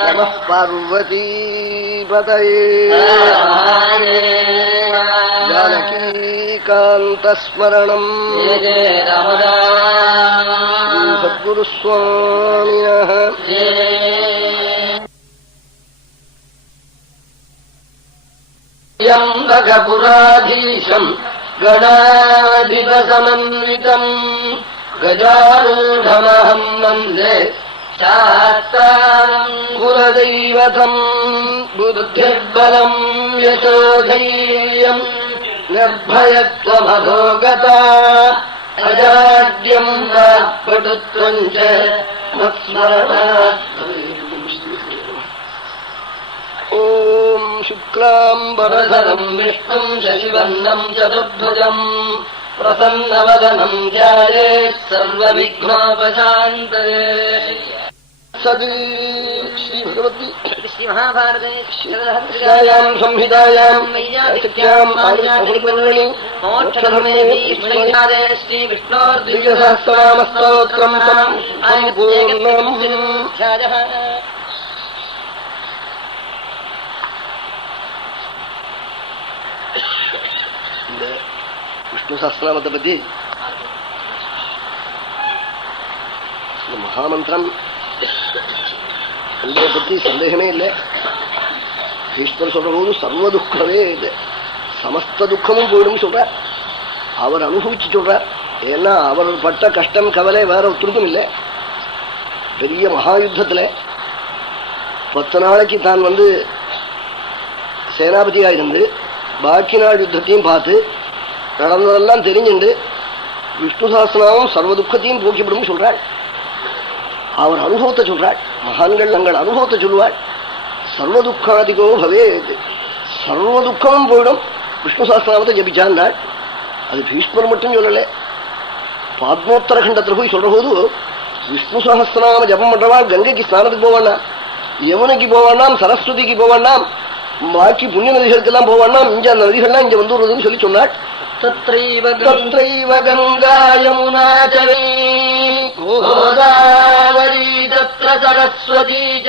நம பார்வதி பதயே ஜானகீகாந்தஸ்மரணம் சத்குருஸ்வாமினः யம்பகபுராதீசம் கணாதிபசமன்விதம் கஜாரூಢமஹம் வந்தே சாஸ்தாரம் குலதெய்வதம் புத்திர்பலம் யசோதைர்யம் நிர்பயத்வமதோகதா அஜாட்யம் வாக்படுத்வம் ச மத்ஸ்மரணாத். ஓம் சுக்லாம்பரதரம் விஷ்ணும் சசிவர்ணம் சதுர்புஜம் பிரசன்னவதனம் த்யாயேத் சர்வவிக்னோபசாந்தயே. சது ஸ்ரீ பகவதி ஸ்ரீ மகாபாரதே ஸ்ரீயாம் சம்ஹிதாயாம் சக்யாம் ஆயுர்வேதே மோட்சதர்மே ஸ்ரீநாதே ஸ்ரீ விஷ்ணோர் திவ்யசஹஸ்ரநாம ஸ்தோத்ரம் சம்பூர்ணம். விஷ்ணு சஹஸ்ரநாமத்தை பத்தி மகாமந்திரம் இதை பத்தி சந்தேகமே இல்லை. ஈஸ்வரர் சொல்ற போது சர்வ துக்கமே இல்லை, சமஸ்த துக்கமும் போயிடும் சொல்றார். அவர் அனுபவிச்சு சொல்றார். ஏன்னா அவர் பட்ட கஷ்டம் கவலை வேற ஒருத்தருக்கும் இல்லை. பெரிய மகாயுத்தத்துல 10 நாளைக்கு தான் சேனாபதியா இருந்து பாக்கி நாள் யுத்தத்தையும் பார்த்து நடந்ததெல்லாம் தெரிஞ்சுண்டு விஷ்ணு சஹஸ்ரநாமம் சர்வ துக்கத்தையும் போக்கிவிடும் சொல்றாள். அவர் அனுபவத்தை சொல்றாள். மகான்கள் தங்கள் அனுபவத்தை சொல்லுவாள். சர்வ துக்காதிகோ பவே, சர்வ துக்கமும் போயிடும் விஷ்ணு சஹஸ்ரநாமத்தை ஜபிச்சாண்டாள். அது பீஷ்மர் மட்டும் சொல்லலை, பாத்மோத்தர கண்டத்தில் போய் சொல்ற போது விஷ்ணு சஹஸ்ரநாம ஜபம் பண்றவாள் கங்கைக்கு ஸ்நானத்துக்கு போவானாம், யமுனைக்கு போவானாம், சரஸ்வதிக்கு போவானாம், பாக்கி புண்ணிய நதிகளுக்கெல்லாம் போவானாம். இங்க அந்த நதிகள்லாம் இங்க வந்துடுறதுன்னு சொல்லி சொன்னாள். தத்ரைவ கங்கா யமுனா ச கோதாவரி தத்ர சரஸ்வதி ச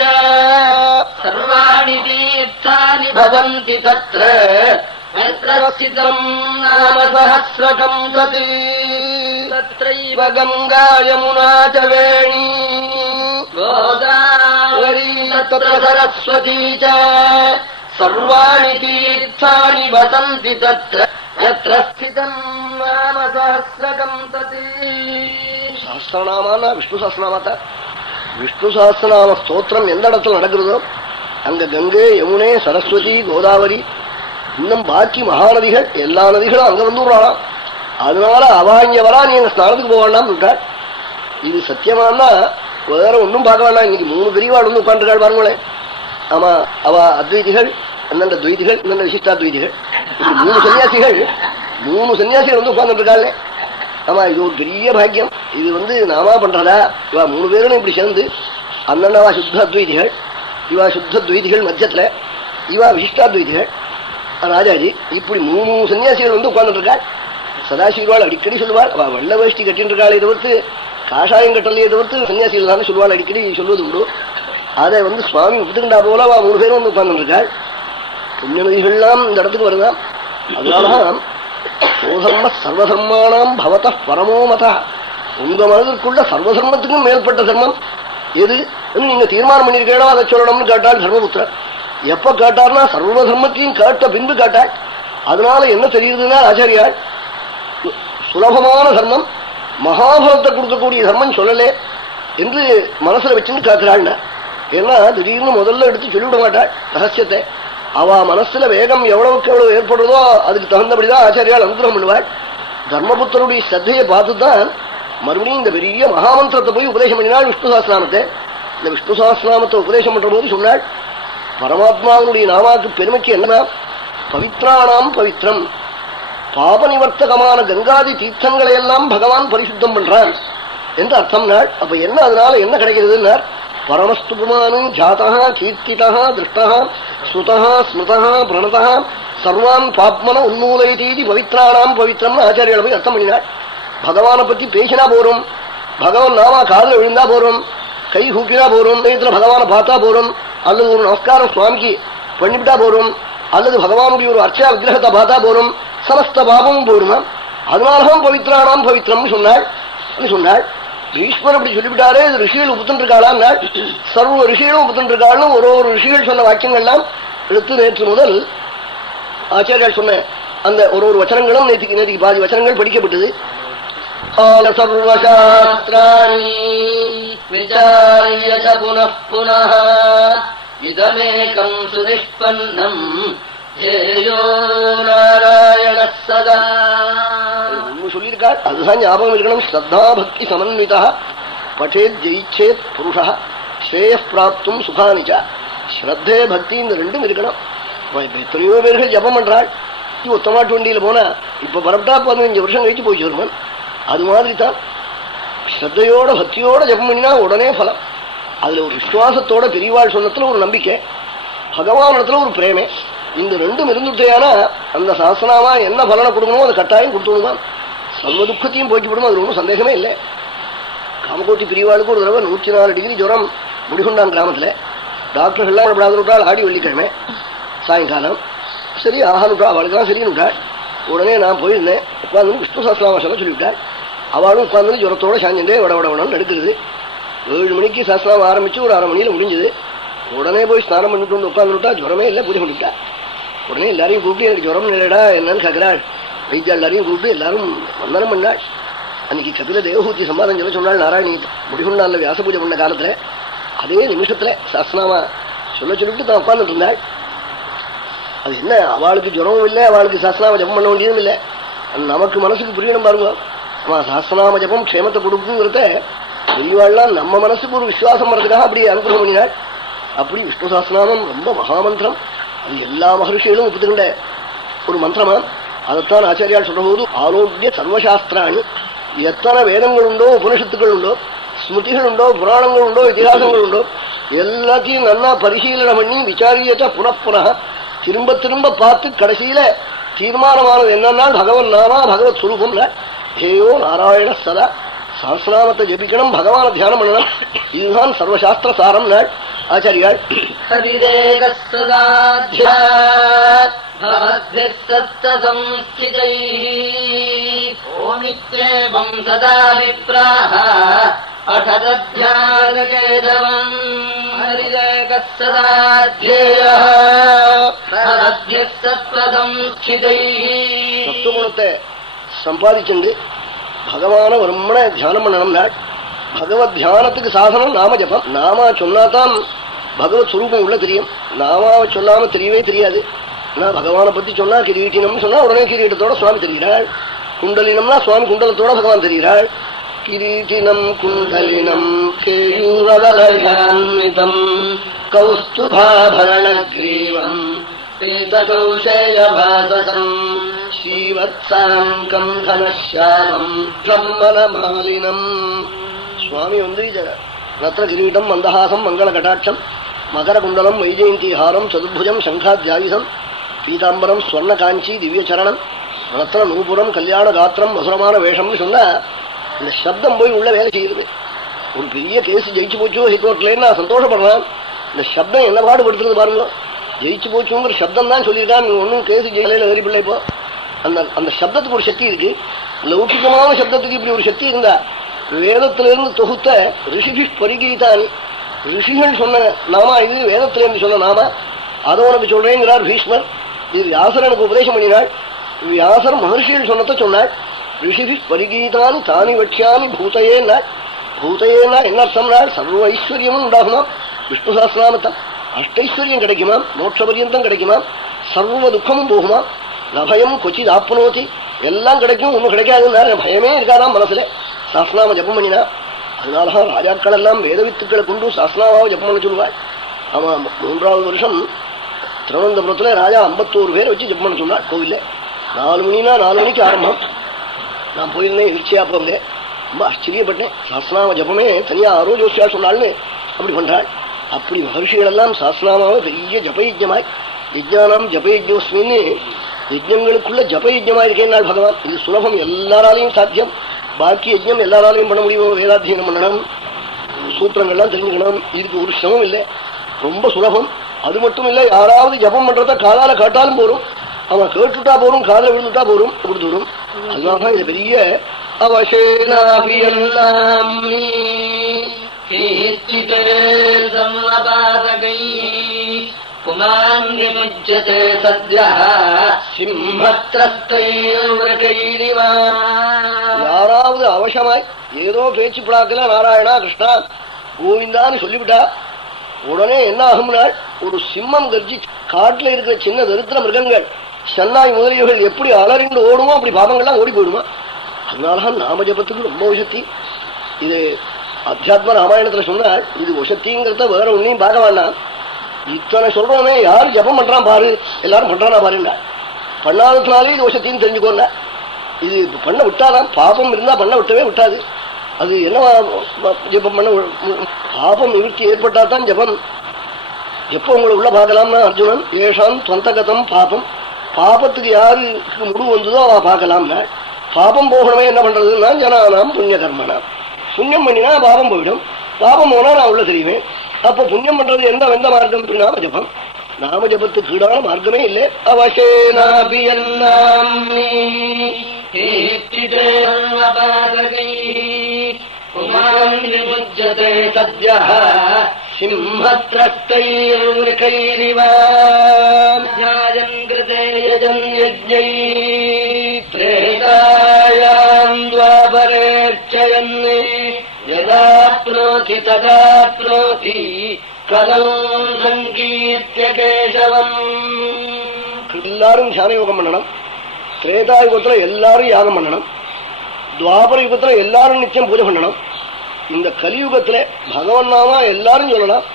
சர்வாணி தீர்த்தானி பவந்தி தத்ர ஸ்திதம் நாம சஹஸ்ரகம் தத் தத்ரைவ கங்கா யமுனா ச வேணி கோதாவரி தத்ர சரஸ்வதி ச சர்வாணி தீர்த்தானி வசந்தி தத்ர சஹஸ்ரநாமானா விஷ்ணு சஹஸ்ரநாமத்தா. விஷ்ணு சஹஸ்ரநாம ஸ்தோத்திரம் எந்த இடத்துல நடக்கிறதோ அங்க கங்கை யமுனே சரஸ்வதி கோதாவரி இன்னும் பாக்கி மகாநதிகள் எல்லா நதிகளும் அங்க வந்துடுறாளாம். அதனால அவ இங்க வரா, நீ எங்க ஸ்நானத்துக்கு போவாண்டாம் இருக்காள். இது சத்தியமானா வேற ஒன்னும் பார்க்க வேண்டாம். இன்னைக்கு 3 பெரியவாள் உட்காந்துருக்காள் பாருங்களேன். ஆமா, அவ அத்வைதிகள், அந்தந்த துவைதிகள், இந்த விசிஷ்டாத்வைதிகள், இப்படி 3 சன்னியாசிகள் உட்கார்ந்துட்டு இருக்காள். ஆமா, இது ஒரு பெரிய பாக்கியம். இது நாமா பண்றதா? இவா 3 பேரும் இப்படி சேர்ந்து அந்தண்டவா சுத்த அத்வைதிகள், இவா சுத்த துவைதிகள் மத்தியத்துல, இவா விசிஷ்டாத்வைதிகள் ராஜாஜி, இப்படி 3 சன்னியாசிகள் உட்கார்ந்துட்டு இருக்காள். சதாசிவாள் அடிக்கடி சொல்லுவாள், அவ வெள்ள வேஷ்டி கட்டின்னு இருக்காளே தவிர்த்து காஷாயம் கட்டலையே தவிர்த்து சன்னியாசிகள் தானே சொல்லுவாள், அடிக்கடி சொல்வது உண்டு. அதை சுவாமி ஒத்துக்கிட்டா போல அவ 3 பேரும் உட்கார்ந்துட்டு இருக்காள். புண்ணிய நதிகள்லாம் இந்த இடத்துக்கு வருதான். அதனாலதான் சோதர்ம சர்வதர்மானாம் பவத பரமோ மத, உங்க மனதிற்குள்ள சர்வதர்மத்துக்கும் மேற்பட்ட தர்மம் எது நீங்க தீர்மானம் பண்ணிருக்கீங்களோ அதை சொல்லணும்னு கேட்டாள் தர்மபுத்திரர். எப்ப கேட்டார்னா சர்வ தர்மத்தையும் கேட்ட பின்பு கேட்டாள். அதனால என்ன தெரியுதுன்னா ஆச்சாரியாள் சுலபமான தர்மம், மகாபலத்தை கொடுக்கக்கூடிய தர்மம் சொல்லலே என்று மனசுல வச்சுன்னு கேட்கிறாள். ஏன்னா திடீர்னு முதல்ல எடுத்து சொல்லிவிட மாட்டாள் ரகசியத்தை. அவ மனசுல வேகம் எவ்வளவுக்கு எவ்வளவு ஏற்படுறதோ அதுக்கு தகுந்தபடிதான் ஆச்சாரியால் அனுகிரகம் பண்ணுவாள். தர்மபுத்தருடைய ஸ்ரத்தையை பார்த்துதான் மறுபடியும் இந்த பெரிய மகாமந்திரத்தை போய் உபதேசம் பண்ணினாள் விஷ்ணு சஹஸ்ரநாமத்தை. இந்த விஷ்ணு சஹஸ்ரநாமத்தை உபதேசம் பண்ற போது சொன்னாள், பரமாத்மாவுடைய நாமாக்கு பெருமைக்கு என்ன, பவித்ராணாம் பவித்ரம், பாப நிவர்த்தகமான கங்காதி தீர்த்தங்களை எல்லாம் பகவான் பரிசுத்தம் பண்றான் என்று அர்த்தம் நாள். அப்ப என்ன அதனால என்ன கிடைக்கிறதுன்னார், பரமஸ்து புமானு ஜாதா கீர்த்திதா திருஷ்டா ஸ்ருதா ஸ்மிருதா பிரணதா சர்வான் பாப்மன உன்மூலைதீதி பவித்ராணாம் பவித்ரம்னு ஆச்சாரியால் போய் அர்த்தம் பண்ணினாள். பகவானை பத்தி பேசினா போறோம், பகவான் நாமா காதல விழுந்தா போறோம், கை கூப்பினா போறோம், நேரத்தில் பகவானை பார்த்தா போறோம், அல்லது ஒரு நமஸ்காரம் சுவாமிக்கு பண்ணிவிட்டா போறோம், அல்லது பகவானுடைய ஒரு அர்ச்சா விக்கிரகத்தை பார்த்தா போறோம், சமஸ்த பாபமும் போருமா. அதனாலதான் பவித்ரானாம் பவித்ரம் சொன்னாள். ஈஸ்வரன் அப்படி சொல்லிவிட்டாரே, இது ரிஷிகள் ஒப்புத்துட்டு இருக்காளாம். சர்வ ரிஷிகளும் ஒப்புத்துட்டு இருக்காள்னு ஒரு ரிஷிகள் சொன்ன வாக்கியங்கள்லாம் எடுத்து நேற்று முதல் ஆச்சாரியால் சொன்ன அந்த ஒரு வச்சனங்களும் நேற்றுக்கு பாதி வச்சனங்கள் படிக்கப்பட்டது. சர்வசாஸ்திராணி விசாரிய புனః புனः இதமேகம் சுனிஷ்பன்னம் ஜேயோ நாராயண சதா சொல்லியிருக்காள். அதுதான் ஞாபகம் இருக்கணும். ஸ்ரத்தா பக்தி சமன்விதா பட்டேத் ஜெயிச்சேத் புருஷா ஸ்ரேய பிராப்தும் சுகானிச்சா. ஸ்ரத்தே பக்தி இந்த ரெண்டும் இருக்கணும். எத்தனையோ பேர்கள் ஜபம் பண்றாள். ஒத்தமாட்டு வண்டியில போனா இப்ப பரப்டா 15 வருஷம் கழிச்சு போய் சொல்லுவன். அது மாதிரி தான் ஸ்ரத்தையோட பக்தியோட ஜபம் பண்ணினா உடனே பலம். அதுல ஒரு விசுவாசத்தோட பெரியவாள் சொன்னத்துல ஒரு நம்பிக்கை, பகவானிடத்துல ஒரு பிரேமே, இந்த ரெண்டும் இருந்துட்டேனா அந்த சாசனாவா என்ன பலனை கொடுக்கணுமோ அதை கட்டாயம் கொடுத்துடுவான். சர்வ துக்கத்தையும் போக்கிவிடும். அது ஒன்றும் சந்தேகமே இல்லை. காமகோட்டி பிரிவாளுக்கு ஒரு தடவை 104 டிகிரி ஜுரம் முடிகொண்டான் கிராமத்துல. டாக்டர்கள்லாம் விடாதுட்டாள். ஆடி வெள்ளிக்கிழமை சாயங்காலம் சரி ஆகானுட்டா, அவளுக்கெல்லாம் சரின்னுட்டாள். உடனே நான் போயிருந்தேன். உட்காந்து விஷ்ணு சஹஸ்ரநாம சொல்லிவிட்டாள். அவளும் உட்காந்து ஜுரத்தோட சாஞ்சுட்டே வடவடவடன்னு எடுக்கிறது. 7 மணிக்கு சஹஸ்ரநாமம் ஆரம்பிச்சு ஒரு 1/2 மணியில முடிஞ்சது. உடனே போய் ஸ்நானம் பண்ணிட்டு வந்து உட்காந்துட்டா. ஜுரமே இல்லை, பூஜை பண்ணிவிட்டா. உடனே எல்லாரையும் கூப்பிட்டு எனக்கு ஜுரம் இல்லடா என்னன்னு கேட்கிறாள். வைத்தியா எல்லாரையும் கூப்பிட்டு எல்லாரும் வந்தனம் பண்ணாள். அன்னைக்கு கபில தேவஹூதி சம்பாதம் சொல்ல சொன்னாள். நாராயணி முடிகுண்டான்ல வியாச பூஜை பண்ண காலத்துல அதே நிமிஷத்துல சஹஸ்ரநாமா சொல்லிவிட்டு தான் உட்கார்ந்துட்டு இருந்தாள். அது என்ன, அவளுக்கு ஜுரமும் இல்லை, அவளுக்கு சஹஸ்ரநாம ஜபம் பண்ண வேண்டியதும் இல்லை. நமக்கு மனசுக்கு புரியணும் பாருங்க. அவன் சஹஸ்ரநாம ஜபம் க்ஷேமத்தை கொடுக்குங்கிறத பெரியவாள்லாம் நம்ம மனசுக்கு ஒரு விசுவாசம் வர்றதுக்காக அப்படி அனுகிரகம் பண்ணினாள். அப்படி விஷ்ணு சஹஸ்ரநாமம் ரொம்ப மகாமந்திரம். அது எல்லா மகர்ஷிகளும் ஒப்புத்துக்கின்ற ஒரு மந்திரமா. அதைத்தான் ஆச்சாரியால் சொல்ற போது ஆரோக்கிய சர்வசாஸ்திராணி, எத்தனை வேதங்கள் உண்டோ, உபனிஷத்துக்கள் உண்டோ, ஸ்மிருதிகள் உண்டோ, புராணங்கள் உண்டோ, இதிகாசங்கள் உண்டோ, எல்லாத்தையும் நல்லா பரிசீலனை பண்ணி விசாரியத்தை புனப்புன திரும்ப திரும்ப பார்த்து கடைசியில தீர்மானமானது என்னன்னா பகவன் நாமா பகவத் சுரூபம். ஹேயோ நாராயண சதா. சஹஸ்ரநாமத்தை ஜபிக்கணும், பகவான தியானம் பண்ணணும். இதுதான் சர்வசாஸ்திர சாரம் நாள் ஆச்சாரியாள். சத்துவகுணத்தை சம்பாதிச்சுண்டு பகவான பிரம்மண தியானம் பண்ணணும் நாள். பகவத் தியானத்துக்கு சாதனம் நாம ஜபம். நாமா சொன்னாதான் பகவத் சுரூபம் உள்ள தெரியும். நாமாவை சொல்லாம தெரியவே தெரியாது. நான் பகவானை பத்தி சொன்னா கிரீட்டினம் சொன்னா உடனே கிரீட்டத்தோட சுவாமி தெரிகிறாள். குண்டலினம்னா சுவாமி குண்டலத்தோட பகவான் தெரிகிறாள். கிரீட்டினம் குண்டலினம் கேயூரவலயான்விதம் கௌஸ்துபாபரணக்ரீவம் பீதகௌசேயபாசசம் ஸ்ரீவத்சாங்கம் கனஷ்யாமம் பிரம்மணமாலினம். சுவாமி ரத்ன கிரீட்டம் மந்தஹாசம் மங்கள கடாட்சம் மகர குண்டலம் வைஜெயந்திஹாரம் சதுர்புஜம் சங்காத்யாயுதம் பீதாம்பரம் ஸ்வர்ண காஞ்சி திவ்ய சரணம் ரத்ன நூபுரம் கல்யாண காத்திரம் மசுரமான வேஷம்னு சொன்னா இந்த சப்தம் போய் உள்ள வேலை செய்யுது. ஒரு பெரிய கேஸ் ஜெயிச்சு போச்சோ ஹைகோர்ட்லேன்னு நான் சந்தோஷப்படுறேன். இந்த சப்தம் என்ன பாடுபடுத்துறது பாருங்க. ஜெயிச்சு போச்சுங்கிற சப்தம் தான் சொல்லியிருக்கான். நீங்க ஒன்னும் கேஸ் ஜெயிலையில வெறிப்பிள்ளை. இப்போ அந்த சப்தத்துக்கு ஒரு சக்தி இருக்கு. லௌகிகமான சப்தத்துக்கு இப்படி ஒரு சக்தி இருந்தா வேதத்திலிருந்து தொகுத்த ரிஷிபி பரிகீதானி, ரிஷிகள் சொன்ன நாமா இது, வேதத்திலிருந்து சொன்ன நாமா, அதை உனக்கு சொல்றேங்கிறார் பீஷ்மர். இது வியாசர் எனக்கு உபதேசம் பண்ணினாள். வியாசர் மகர்ஷிகள் சொன்னதை சொன்னாள். ரிஷிபி பரிகீதானி தானி வட்சியாமி பூதையேன்னா. பூதையேன்னா என்ன அர்த்தம்னா சர்வ ஐஸ்வர்யமும் உண்டாகுமாம். விஷ்ணு சஹஸ்ரநாமத்தால் அஷ்டைஸ்வர்யம் கிடைக்குமாம், மோட்ச பரியந்தம் கிடைக்குமாம், சர்வ துக்கமும் போகுமாம், நபயம் கொச்சித் ஆப்னோதி, எல்லாம் கிடைக்கும், ஒன்னும் கிடைக்காதுன்னா பயமே இருக்காதாம் மனசுல சஹஸ்ரநாம ஜபம் பண்ணினா. அதனாலதான் ராஜாக்கள் எல்லாம் வேத வித்துக்களை கொண்டு சஹஸ்ரநாமாவை ஜபம் பண்ண சொல்லுவாள். அவன் 3வது வருஷம் திருவனந்தபுரத்துல ராஜா 51 பேரை வச்சு ஜபம் பண்ண சொன்னாள். கோவில்ல 4 மணினா 4 மணிக்கு ஆரம்பம். நான் போயிருந்தேன், எதிர்ச்சியா போயிருந்தேன். ரொம்ப ஆச்சரியப்பட்டேன். சஹஸ்ரநாம ஜபமே தனியா ஆரோ ஜோசியா சொன்னாள்னு அப்படி பண்றாள். அப்படி மகர்ஷிகள் எல்லாம் சஹஸ்ரநாமாவை பெரிய ஜபயஜமாய் யஜ்ஞானம் ஜபயஜோஸ்மின்னு யஜ்ஞங்களுக்குள்ள ஜபயஜமா இருக்கேன் பகவான். இது சுலபம், எல்லாராலையும் சாத்தியம். பாக்கி யஜ்ஞம் எல்லாராலையும் பண்ண முடியும். வேதாத்தியனம் பண்ணணும், சூத்திரங்கள்லாம் தெரிஞ்சுக்கணும். இதுக்கு ஒரு சிரமம் இல்லை, ரொம்ப சுலபம். அது மட்டும் இல்லை, யாராவது ஜபம் பண்றத காதால காட்டாலும் போரும், அவன் கேட்டுட்டா போரும், காதல விழுந்துட்டா போரும், கொடுத்துடும். அதனாலதான் இது பெரிய அவசேனாபியெல்லாம் யாராவது அவசமாய் ஏதோ பேச்சு பிளாக்கல நாராயணா கிருஷ்ணா கோவிந்தான்னு சொல்லிவிட்டா உடனே என்ன ஆகும்னால் ஒரு சிம்மம் கர்ஜி காட்டுல இருக்கிற சின்ன தரித்திர மிருகங்கள் சென்னாய் முதலியவர்கள் எப்படி அலறிண்டு ஓடுமோ அப்படி பாபங்கள்லாம் ஓடி போயிடுமா. அதனாலதான் நாம ஜபத்துக்கு ரொம்ப வசத்தி. இது அத்தியாத்ம ராமாயணத்துல சொன்னால் இது வசத்திங்கிறத வேற ஒன்னையும் பார்க்க வேண்டாம். இத்தனை சொல்றோமே, யாரு ஜபம் பண்றான் பாரு, எல்லாரும் பண்றானா பாருங்க, பண்ணாததுனாலே இது வசத்தின்னு தெரிஞ்சுக்கோங்க. இது பண்ண விட்டாதான் பாபம் இருந்தா பண்ண விட்டவே விட்டாது. அது என்னவா ஜபம் பண்ண பாபம் நிவர்த்தி ஏற்பட்டா தான் ஜபம். எப்ப உங்களை உள்ள பார்க்கலாம்னா அர்ஜுனன் ஏஷாம் தொந்தகதம் பாபம், பாபத்துக்கு யாருக்கு முடிவு வந்ததோ அவ பார்க்கலாம்னா. பாபம் போகணுமே என்ன பண்றதுன்னா ஜனானாம் புண்ணிய கர்மனா, புண்ணியம் பண்ணினா பாபம் போயிடும், பாபம் போனா நான் உள்ள தெரியுவேன். அப்ப புண்ணியம் பண்றது எந்த மார்க்கம்? நாம ஜபம். நாம ஜபத்துக்கு ஈடான மார்க்கமே இல்லை. அவசேனாபியெல்லாம் யதாப்னோதி ததாப்னோதி கலம் சங்கீர்த்ய கேசவம். எல்லாரும் தியான யோகம் பண்ணணும். திரேதா யுகத்துல எல்லாரும் யாகம் பண்ணணும். துவாபர யுகத்துல எல்லாரும் நிச்சயம் பூஜை பண்ணணும். இந்த கலியுகத்துல பகவன் நாமா எல்லாரும் சொல்லலாம்.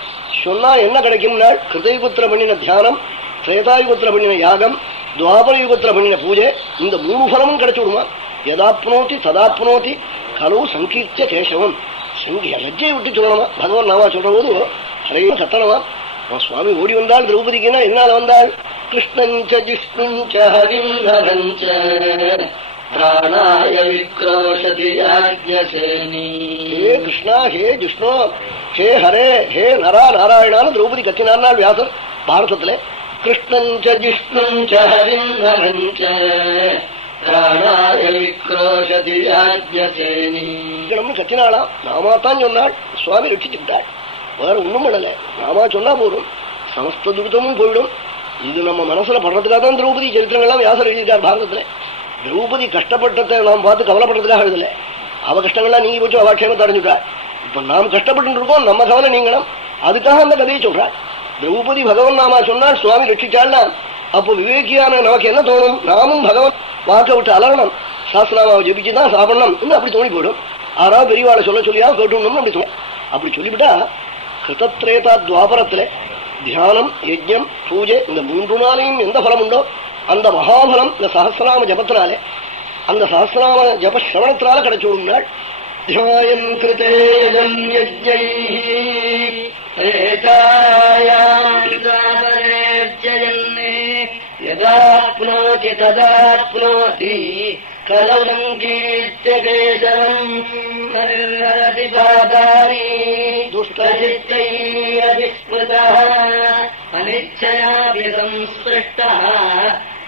சொன்னா என்ன கிடைக்கும்னா கிருதயுகத்துல பண்ணின தியானம், திரேதாயுகத்துல பண்ணின யாகம், துவாபர யுகத்துல பண்ணின பூஜை, இந்த 3 பலமும் கிடைச்சு விடுமா. எதாப்னோதி ததாப்னோதி கலவு சங்கீர்த்திய கேசவம். லஜ்ஜையை விட்டு சொல்லணுமா, பகவான் நாமா சொல்ற போது ஹரையும் கத்தனமா. சுவாமி ஓடி வந்தாள் திரௌபதிக்குன்னா என்னால வந்தாள்? கிருஷ்ணஞ்ச ஜிஷ்ணுஞ்ச ஹரிஞ்ச பிராணாய விக்ரோஷதி யாஜ்ஞசேனி. ஹே கிருஷ்ணா, ஹே ஜிஷ்ணு, ஹே ஹரே, ஹே நரா நாராயணான்னு திரௌபதி கத்தினார் வியாசர் பாரதத்துல. கிருஷ்ணஞ்ச ஜிஷ்ணுஞ்ச ஹரிஞ்ச பிராணாய விக்ரோஷதி யாஜ்ஞசேனி கத்தினாளாம். நாமாத்தான் சொன்னாள், சுவாமி ரட்சிச்சு விட்டாள். வேற ஒண்ணும் பண்ணல, நாமா சொன்னா போதும், சமஸ்த துரிதமும் போயிடும். இது நம்ம மனசுல படுறதுக்காக தான் திரௌபதி சரித்திரங்கள்லாம் வியாசர் எழுதியிருக்கார் பாரதத்துல. திரௌபதி கஷ்டப்பட்டதை நாம் பார்த்து கவலைப்படுறதுக்காக எழுதல. அவ கஷ்டங்கள்லாம் நீங்கி போச்சு, அவ க்ஷேமத்தை அடைஞ்சுட்டாள். இப்ப நாம் கஷ்டப்பட்டு இருக்கோம், நம்ம கவலை நீங்கணும், அதுக்காக அந்த கதையை சொல்றாள். திரௌபதி பகவன் நாமா சொன்னால் சுவாமி ரட்சிச்சாள்னா அப்போ விவேக்கியான நமக்கு என்ன தோணும்? நாமும் பகவன் வாக்க விட்டு அலறணும், சாஸ்திரநாமாவை ஜபிச்சுதான் சாப்பிடணும் இன்னும் அப்படி தோணி போயிடும். ஆறாவது பெரியவாளை சொல்லியா கேட்டுணும் அப்படி தோணும். அப்படி சொல்லிவிட்டா கிருதத்ரேதா துவாபரத்துல தியானம், யஜ்யம், பூஜை இந்த 3 நாளையும் எந்த பலம் உண்டோ அந்த மகாபலம் இந்த சஹஸ்ரநாம ஜபத்தினாலே, அந்த சஹஸ்ரநாம ஜப சிரவணத்தினால கிடைச்சு விடும் நாள். தியாயம் கிருதேயம் யதாப்னோதி ததாப்னோதி கலம் கீர்த்ய கேசவம் ஹரிஹரதி பாதாரி துஷ்டசித்தைரபிஸ்மிருதः அனிச்சயாபி சம்ஸ்பிருஷ்டः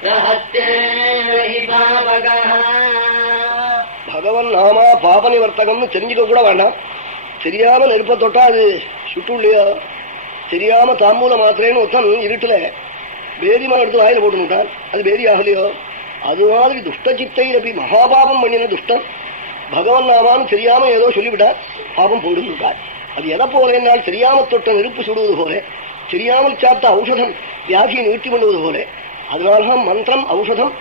ரஹத்யேஹி பாவகः. பகவன் நாமா பாப நிவர்த்தகம்னு தெரிஞ்சுக்க கூட வேண்டாம். தெரியாம நெருப்ப தொட்டா அது சுட்டு இல்லையோ, தெரியாம தாம்பூல மாத்திரேன்னு ஒருத்தன் இருட்டுல பேரிமா எடுத்து வாயில போட்டுட்டான், அது பேரி ஆகலையோ. அது மாதிரி துஷ்ட சித்தைரபி மகாபாபம் பண்ணின துஷ்டன் பகவன் நாமான்னு தெரியாம ஏதோ சொல்லிவிட்டார், பாபம் போயிடும் விட்டார். அது எதை போல என்னால் தெரியாம தொட்ட நெருப்பு சுடுவது போல, தெரியாமல் சாப்பிட்ட ஔஷதம் வியாதியை நிவர்த்தி பண்ணுவது போல. அதனால்தான் மந்திரம் ஔஷதம்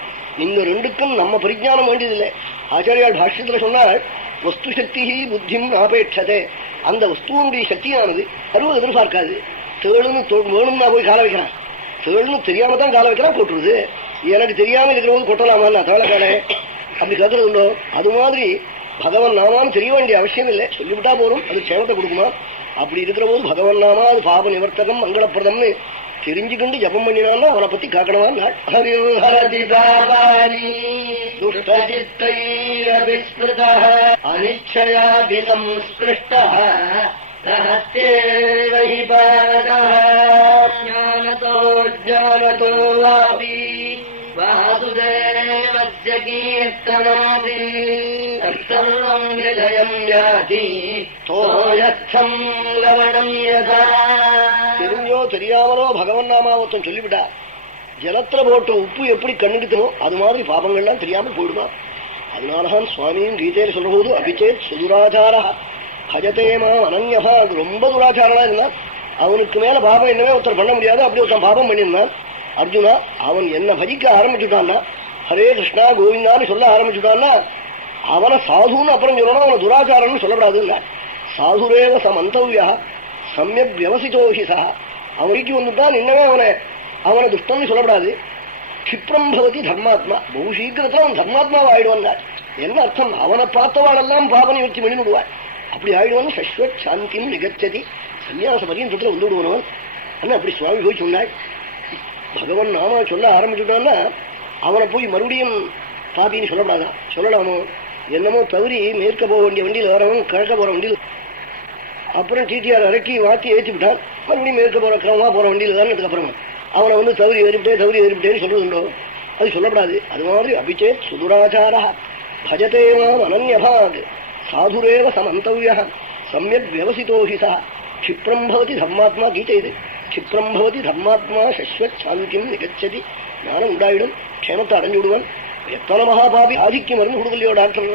இந்த ரெண்டுக்கும் நம்ம பரிஜானம் வேண்டியதில்லை. ஆச்சாரியால் பாஷ்யத்துல சொன்னால் வஸ்து சக்தி புத்தியும் ஆபேட்சதே. அந்த வஸ்துவனுடைய சக்தியானது அருவ எதிர்பார்க்காது. தேளுன்னு வேணும்னா போய் கால வைக்கிறான், தேள்னு தெரியாம தான் கால வைக்கிறான், போட்டுருது. எனக்கு தெரியாம இருக்கிறவங்க கொட்டலாமா தவளைக்கால அப்படி கேட்கறது உண்டோ? அது மாதிரி பகவன் நாமான்னு தெரிய வேண்டிய அவசியம் இல்லை, சொல்லிவிட்டா போறோம், அது க்ஷேமத்தை கொடுக்குமா. அப்படி இருக்கிற போது பகவன் நாமா அது பாப நிவர்த்தகம் மங்களப்பிரதம்னு தெரிஞ்சுக்கிண்டு ஜபம் பண்ணினான்னா அவனை பத்தி காக்கணுமா. रहस्येव हि परतः ज्ञानतो ज्ञानतो वापि वासुदेवस्य कीर्तनादि तत्सर्वम् हृदयम् याति तोयस्थम् लवणम् यथा. தெரிஞ்சோ தெரியாமலோ பகவன் நாமா ஒருத்தன் சொல்லிவிட்டா ஜலத்துல போட்ட உப்பு எப்படி கண்ணுக்குத்தனோ அது மாதிரி பாபங்கள்லாம் தெரியாம போயிடுமா. அதனாலதான் சுவாமியும் கீதையில சொல்ற போது அபிச்சேத் சுதுராச்சாரா கஜதேமா அனன்யபா. அது ரொம்ப துராச்சாரமா இருந்தான். அவனுக்கு மேல பாபம் என்னவே ஒருத்தர் பண்ண முடியாது. அப்படி ஒருத்தன் பாபம் பண்ணியிருந்தான். அர்ஜுனா அவன் என்ன பஜிக்க ஆரம்பிச்சுட்டான்னா ஹரே கிருஷ்ணா கோவிந்தான்னு சொல்ல ஆரம்பிச்சுட்டான்னா அவனை சாதுன்னு அப்புறம் சொல்லணும், அவனை துராச்சாரம்னு சொல்லப்படாது. இல்ல சாதுரேவ சமந்தவ்யா சமயக் வியவசிதோஹிசா. அவனுக்கு வந்துட்டான் இன்னமே அவனை துஷ்டம்னு சொல்லப்படாது. க்ஷிப்ரம் பவதி தர்மாத்மா. பகு சீக்கிரத்துல அவன் தர்மாத்மாவை ஆயிடுவான். என்ன அர்த்தம்? அவனை பார்த்தவாளெல்லாம் பாபனை வச்சு மணி விடுவான். அப்படி ஆயிடுவான். சஸ்வத் சாந்தியும் நிகச்சதி. சன்னியாச பரியந்தத்துல வந்து விடுவனவன். ஆனா அப்படி சுவாமி போய் சொன்னாள். பகவன் நாம சொல்ல ஆரம்பிச்சுட்டான்னா அவனை போய் மறுபடியும் பாபின்னு சொல்லப்படாதான். சொல்லலாமோ? என்னமோ தவறி மேற்க போக வேண்டிய வண்டியில் வரவன் கிழக்க போற வண்டியில் அப்புறம் டிடிஆர் இறக்கி மாற்றி ஏற்றி விட்டான். மறுபடியும் மேற்க போற கிரமமா போற வண்டியில் தானதுக்கு அப்புறமா அவனை வந்து தவறி ஏறிவிட்டேன்னு சொல்றதுண்டோ? அது சொல்லப்படாது. அது மாதிரி அபிச்சேத் சுதுராச்சாரா பஜதேமாம் அனன்யபாக் சாதுரேவ சமந்தவ்யா சமயக் வியவசிதோஹிசா க்ஷிப்ரம் பவதி தர்மாத்மா. கீதை இது. க்ஷிப்ரம் பவதி தர்மாத்மா சஸ்வத் சாந்தியும் நிகச்சதி. ஞானம் உண்டாயிடும், க்ஷேமத்தை அடைஞ்சு விடுவான். எத்தனை மகாபாபி ஆதிக்கு மருந்து கொடுக்கலையோ டாக்டர்.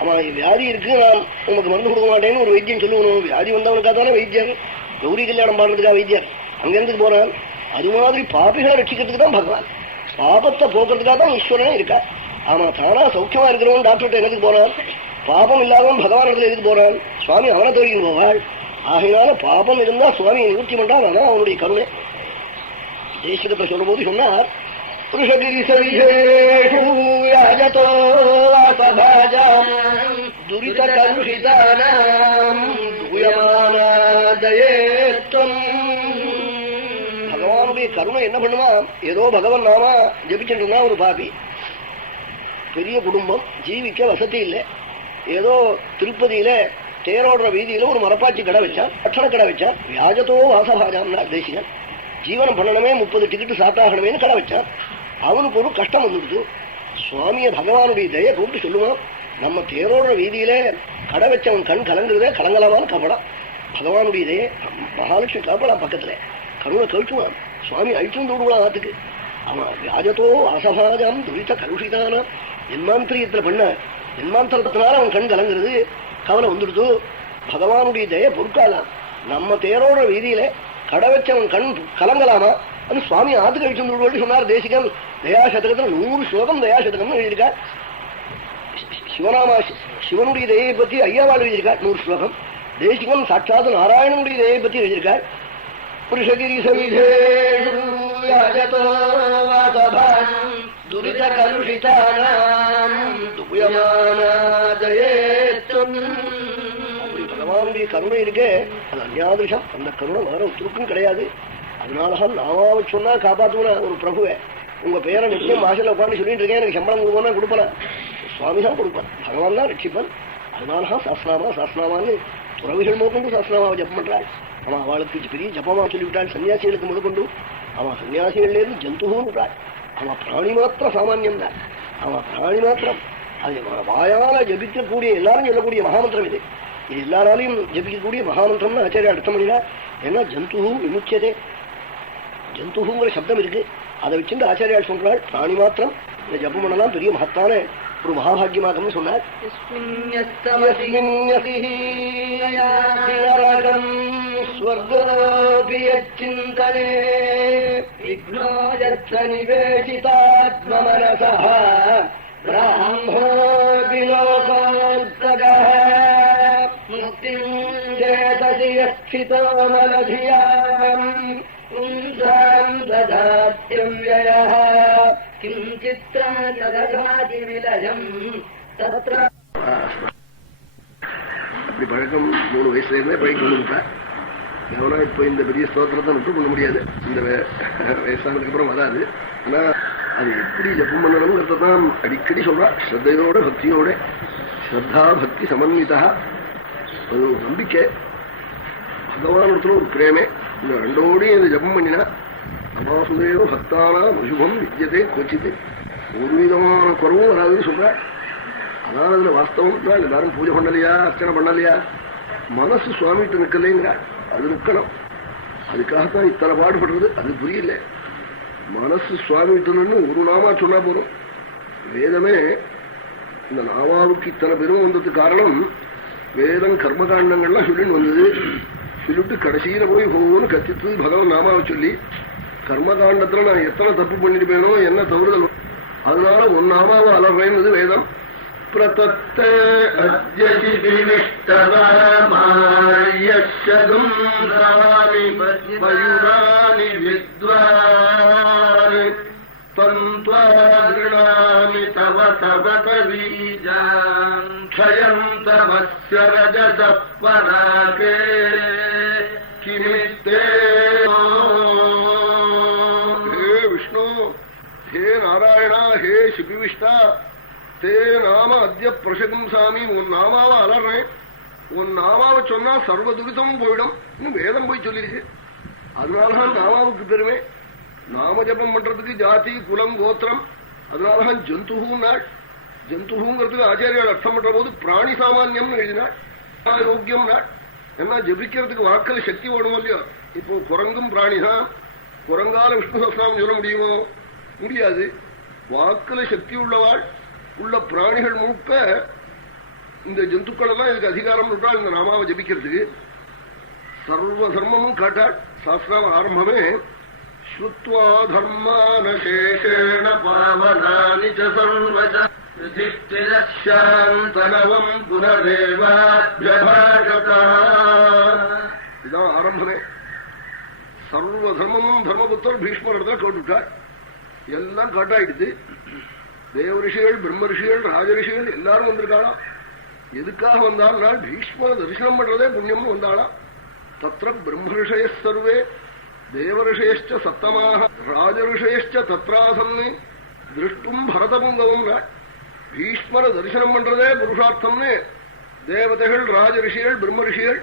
அவன் வியாதி இருக்கு, நான் உங்களுக்கு மருந்து கொடுக்க மாட்டேன்னு ஒரு வைத்தியம் சொல்லுவணும். வியாதி வந்தவனுக்காக தானே வைத்தியர். கௌரி கல்யாணம் பாடுறதுக்காக வைத்தியர் அங்கிருந்து போறான். அது மாதிரி பாபிகளை ரட்சிக்கிறதுக்கு தான் பகவான். பாபத்தை போக்குறதுக்காக தான் ஈஸ்வரனே இருக்கா. ஆமா, தானா சௌக்கியமா இருக்கிறவன் டாக்டர்கிட்ட எனக்கு போறான். பாபம் இல்லாதவன் பகவான் இடத்துல எதுக்கு போறான்? சுவாமி அவனை தோழிக்கு போவாள். ஆகையினால பாபம் இருந்தா சுவாமியை நிவர்த்தி பண்றான். அதான் அவனுடைய கருணை. தேசிகத்தை சொல்ற போது சொன்னார், துரித கலுஷிதானாம் பகவானுடைய கருணை என்ன பண்ணுமா? ஏதோ பகவன் நாமா ஜபிச்சுட்டு இருந்தா ஒரு பாபி, பெரிய குடும்பம், ஜீவிக்க வசதி இல்லை. ஏதோ திருப்பதியில தேரோடுற வீதியில ஒரு மரப்பாச்சி கடை வச்சான், பட்சண கடை வச்சான். வியாஜத்தோ வாசபாஜாம்னா தேசிகன். ஜீவனம் பண்ணணுமே, 30 டிக்கெட்டு சாப்பிட்டாகணுமேனு கடை வச்சான். அவனுக்கு ஒரு கஷ்டம் வந்துடுது. சுவாமிய பகவானுடைய தயை கூப்பிட்டு சொல்லுவான், நம்ம தேரோடுற வீதியில கடை வச்சவன் கண் கலங்குறதே கலங்கலாமான்னு கப்பலாம். பகவானுடைய தயை மகாலட்சுமி கலப்பலாம் பக்கத்துல. கருணை கழிச்சுவான். சுவாமி அழிச்சு வந்து விடுவான் ஆத்துக்கு. அவன் வியாஜத்தோ வாசபாஜாம் துரித கலுஷிதான ஜென்மாந்திரியத்துல பண்ண ஜென்மாந்தரத்தினால அவன் கண் கலங்குறது, கவலை வந்துடுது. பகவானுடைய தயை பொறுக்காலாம். நம்ம தேரோட வீதியில கடை வச்சவன் கண் கலங்கலாமா? அது சுவாமி ஆத்து கழிச்சு சொன்னார் தேசிகன். தயாசதகத்துல 100 ஸ்லோகம் தயாசதகம் எழுதியிருக்கார். சிவநாமா சிவனுடைய தயை பத்தி ஐயாவாள் எழுதியிருக்கார் 100 ஸ்லோகம். தேசிகன் சாட்சாத் நாராயணனுடைய தயை பத்தி எழுதியிருக்கார். புருஷகிரி துரித கலுஷிதானாம் பகவானுடைய கருணை இருக்கே, அது அந்யாதிருஷம். அந்த கருணை வேற ஒருத்தருக்கும் கிடையாது. அதனாலதான் நாமாவை சொன்னா காப்பாத்துவன ஒரு பிரபுவை. உங்க பேரை நிச்சயம் வாசல உட்காந்து சொல்லிட்டு இருக்கேன், எனக்கு சம்பளம் கொடுப்போம்னா கொடுப்பேன். சுவாமி தான் கொடுப்பான், பகவான் தான் ரட்சிப்பன். அதனாலதான் சாஸ்திரமான்னு துறவிகள் முதற்கொண்டு சாஸ்திரமாவை ஜப்பம் பண்றாள். அவன் அவளுக்கு பெரிய ஜப்பமா சொல்லிவிட்டாள். சன்னியாசிகளுக்கு முதற்கொண்டு அவன் சன்னியாசிகள்ல இருந்து ஜந்துன்னு. அவன் பிராணி மாத்திரம் சாமானியம் தான். அவன் பிராணி மாத்திரம். அது வாயால ஜபிக்கக்கூடிய எல்லாரும் சொல்லக்கூடிய மகாமந்திரம் இது. இது எல்லாராலையும் ஜபிக்கக்கூடிய மகாமந்திரம்னு ஆச்சாரியா அர்த்தம் பண்ணினா. ஏன்னா ஜந்து விமுச்சியதே, ஜந்துங்கிற சப்தம் இருக்கு. அதை வச்சுட்டு ஆச்சாரியால் சொல்றாள் பிராணி மாத்திரம் இந்த ஜபம் பண்ணலாம் பெரிய மகத்தான ஒரு மகாபாகியமாகம்னு சொன்னார். அப்படி பழக்கம் 3 வயசுல இருந்தே பழகி கொண்டு எவனா இப்ப இந்த பெரிய ஸ்தோத்திரத்தை விட்டு கொள்ள முடியாது. இந்த வயசானதுக்கு அப்புறம் வராது. ஆனா அது எப்படி ஜப்பம் பண்ணணும்ங்கிறதான் அடிக்கடி சொல்றா. பகவானத்துல ஒரு பிரேமே. இந்த ரெண்டோடையும் இந்த ஜபம் பண்ணினா அபாசுதேவ பக்தானா அசுபம் வித்தியதே கொச்சித்து, ஒரு விதமான குறவும் வராதுன்னு சொல்ற. அதான் அதுல வாஸ்தவம் தான். எல்லாரும் பூஜை பண்ணலையா, அர்ச்சனை பண்ணலையா, மனசு சுவாமிகிட்ட நிக்கலைங்கிறாள். அது நிக்கணும். அதுக்காகத்தான் இத்தனை பாடுபடுறது. அது புரியல. மனசு சுவாமிகிட்டன்னு ஒரு நாமா சொன்னா போதும். வேதமே இந்த நாமாவுக்கு இத்தனை பெரும் வந்ததுக்கு காரணம் வேதம் கர்மகாண்டங்கள்லாம் சொல்லின்னு வந்தது. சொல்லிட்டு கடைசியில போய் போகணும்னு கத்தித்து பகவான் நாமாவை சொல்லி, கர்மகாண்டத்துல நான் எத்தனை தப்பு பண்ணிருப்பேனோ, என்ன தவறுதல், அதனால உன் நாமாவை அலர்றேன்னு வேதம். பிரதத்தே அத்யசிவிஷ்டவாமாயஷகும் ராமி மயூராணி வித்வான் தந்த்வாகிருணாமி தவ தவ கவீஜான் க்ஷயந்தமஸ்ய ரஜசப் பராகே கிமித்தே. ஹே விஷ்ணு, ஹே நாராயணா, ஹே சிபிவிஷ்டா, தே நாம அத்ய பிரசகம்சாமி. உன் நாமாவை அலறேன். உன் நாமாவை சொன்னா சர்வ துரிதமும் போயிடும். இன்னும் வேதம் போய் சொல்லிருக்கு. அதனாலதான் நாமாவுக்கு பெருமை. நாம ஜபம் பண்றதுக்கு ஜாதி குலம் கோத்திரம். அதனாலதான் ஜந்துஹூ நாள். ஜந்துஹூங்கிறதுக்கு ஆச்சாரியால் அர்த்தம் பண்ற போது பிராணி சாமான்யம் எழுதினாள். யோக்கியம் நாள். ஏன்னா ஜபிக்கிறதுக்கு வாக்கில் சக்தி ஓடும் இல்லையோ. இப்போ குரங்கும் பிராணிதான். குரங்கால விஷ்ணு சஹஸ்ரநாமம் சொல்ல முடியுமோ? முடியாது. வாக்குல சக்தி உள்ளவாள் உள்ள பிராணிகள் முழுக்க இந்த ஜந்துக்கள் எல்லாம் இதுக்கு அதிகாரம் விட்டாள் இந்த நாமாவை ஜபிக்கிறதுக்கு. சர்வ தர்மமும் காட்டாள். சாஸ்திரம் ஆரம்பமே ஸ்ருத்வா தர்மானசேஷேண பாவனானி ச சர்வஜ யுதிஷ்டிரஸ்யாந்தனவம் புனரேவாப்யபாஷதா. இதான் ஆரம்பமே. சர்வ தர்மமும் தர்மபுத்தர் பீஷ்மர் இடத்துல கேட்டுட்டாள். எல்லாம் காட்டாயிடுது. தேவ ரிஷிகள், பிரம்ம ரிஷிகள், ராஜரிஷிகள் எல்லாரும் வந்திருக்காளாம். எதுக்காக வந்தால் பீஷ்ம தரிசனம் பண்றதே புண்ணியம்னு வந்தாளாம். தத்ர பிரம்ம ரிஷய சர்வே தேவ ரிஷயச்ச சத்தமாக ராஜரிஷயச்ச தத்ராசன்னு திருஷ்டும் பரதபுங்கவம். பீஷ்மர தரிசனம் பண்றதே புருஷார்த்தம்னு தேவதைகள், ராஜரிஷிகள், பிரம்ம ரிஷிகள்,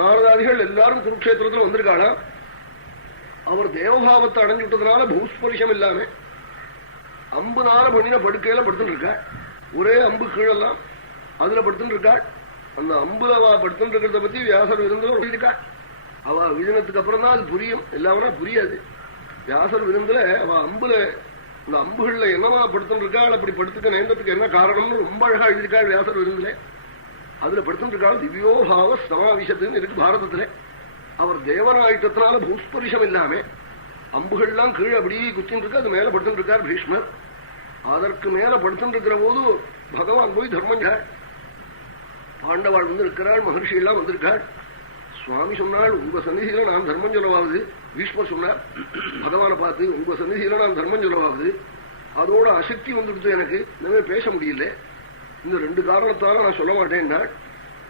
நாரதாதிகள் எல்லாரும் குருக்ஷேத்திரத்தில் வந்திருக்காளாம். அவர் தேவபாவத்தை அடைஞ்சுட்டதுனால பூஸ்பரிசம் இல்லாம அம்புனால பண்ணின படுக்கையில படுத்துட்டு இருக்காள். ஒரே அம்பு கீழெல்லாம் அதுல படுத்துட்டு இருக்காள். அந்த அம்புல அவ படுத்துட்டு இருக்கிறத பத்தி வியாசர் விருந்துல எழுதியிருக்காள். அவ விஜனத்துக்கு அப்புறம் தான் அது புரியும். எல்லாமே புரியாது. வியாசர் விருந்துல அவ அம்புல இந்த அம்புகள்ல என்னமா படுத்துட்டு இருக்காள், அப்படி படுத்துக்க நேர்ந்ததுக்கு என்ன காரணம்னு ரொம்ப அழகா எழுதியிருக்காள் வியாசர் விருந்துல. அதுல படுத்துட்டு இருக்காள். திவ்யோபாவ சமாவிஷத்துன்னு இருக்கு பாரதத்துல. அவர் தேவனாயிட்டத்தினால பூஸ்பரிசம் இல்லாம அம்புகள்லாம் கீழே அப்படி குத்தின்னு இருக்கு. அது மேல படுத்துட்டு இருக்கார் பீஷ்மர். அதற்கு மேல படுத்துட்டு இருக்கிற போது பகவான் போய் தர்மம் பாண்டவாள் வந்து இருக்கிறாள். மகர்ஷி எல்லாம் வந்திருக்காள். சுவாமி சொன்னாள், உங்க சந்நிதியில நான் தர்மம் சொல்லவாகுது. பீஷ்மர் சொன்னார் பகவானை பார்த்து, உங்க சந்நிதியில நான் தர்மம் சொல்லவாகுது. அதோட அசக்தி வந்துடுத்து. எனக்கு இனிமே பேச முடியல. இந்த ரெண்டு காரணத்தால நான் சொல்ல மாட்டேன்னாள்.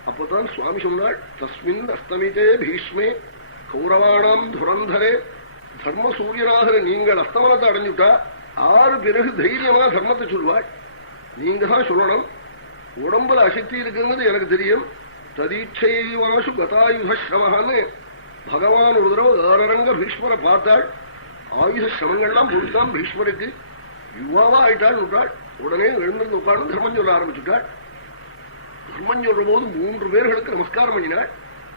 அப்பதான் சுவாமி சொன்னாள், தஸ்மின் அஸ்தமித்தே பீஷ்மே கௌரவானாம் துரந்தரே. தர்ம சூரியனாக நீங்கள் அஸ்தமனத்தை அடைஞ்சுட்டா ஆறு பிறகு தைரியமா தர்மத்தை சொல்வாள். நீங்க தான் சொல்லணும். உடம்புல அசக்தி இருக்குங்கிறது எனக்கு தெரியும். ததீட்சைவாசு கதாயுதஸ்ரமன்னு பகவான் ஒரு தடவை ஆரரங்க பீஷ்மரை பார்த்தாள். ஆயுத சிரமங்கள்லாம் பொறுத்தான் பீஷ்மருக்கு. யுவாவா ஆயிட்டாள் விட்டாள். உடனே எழுந்திருந்து உட்கார்ந்து தர்மம் சொல்ல ஆரம்பிச்சுட்டாள். தர்மம் சொல்ற போது 3 பேர்களுக்கு நமஸ்காரம் பண்ணினாள்.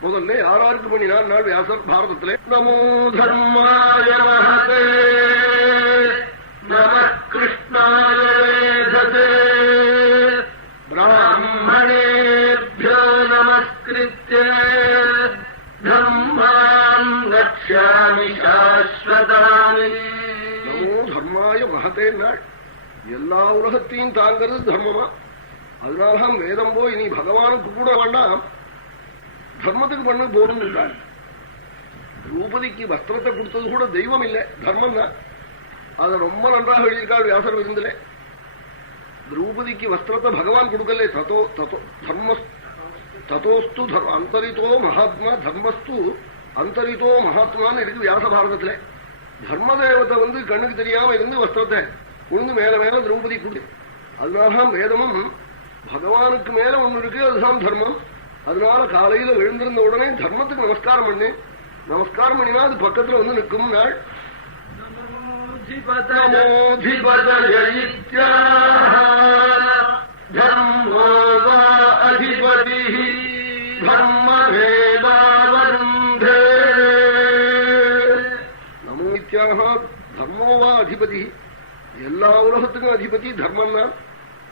முதல்ல யாராருக்கு பண்ணினார் நாள் வியாசர் பாரதத்திலே நமோ தர்மாய மஹதே நம கிருஷ்ணாய வேததே பிராமணேभ्यो நமஸ்கிருத்ய தர்மான் ரக்ஷாமி சாஸ்வதானி. நமோ தர்மாய மஹதே நாள். எல்லா உலகத்தையும் தாங்கிறது தர்மமா. அதனால்தான் வேதம் போய் நீ பகவானுக்கு கூட வேண்டாம், தர்மத்துக்கு பண்ணு போரும். திரௌபதிக்கு வஸ்திரத்தை கொடுத்தது கூட தெய்வம் இல்லை, தர்மம் தான். அதை ரொம்ப நன்றாக எழுதியிருக்காள் வியாசர் விருந்திலே. திரௌபதிக்கு வஸ்திரத்தை பகவான் கொடுக்கல. ததோஸ்து அந்தரித்தோ மகாத்மா தர்மஸ்து அந்தரித்தோ மகாத்மான்னு இருக்கு வியாச பாரதத்திலே. தர்மதேவத்தை வந்து கண்ணுக்கு தெரியாம இருந்து வஸ்திரத்தை கொண்டு மேல மேல திரௌபதி கொடு. அதனால்தான் வேதமும் பகவானுக்கு மேல ஒண்ணு இருக்கு, அதுதான் தர்மம். அதனால காலையில எழுந்திருந்த உடனே தர்மத்துக்கு நமஸ்காரம் பண்ணு. நமஸ்காரம் பண்ணினா அது பக்கத்துல வந்து நிற்கும். நாள் அதிபதி தர்மவேதாவருந்தே நமோத்யாக தர்மோவா அதிபதி. எல்லா உலகத்துக்கும் அதிபதி தர்மம் தான்.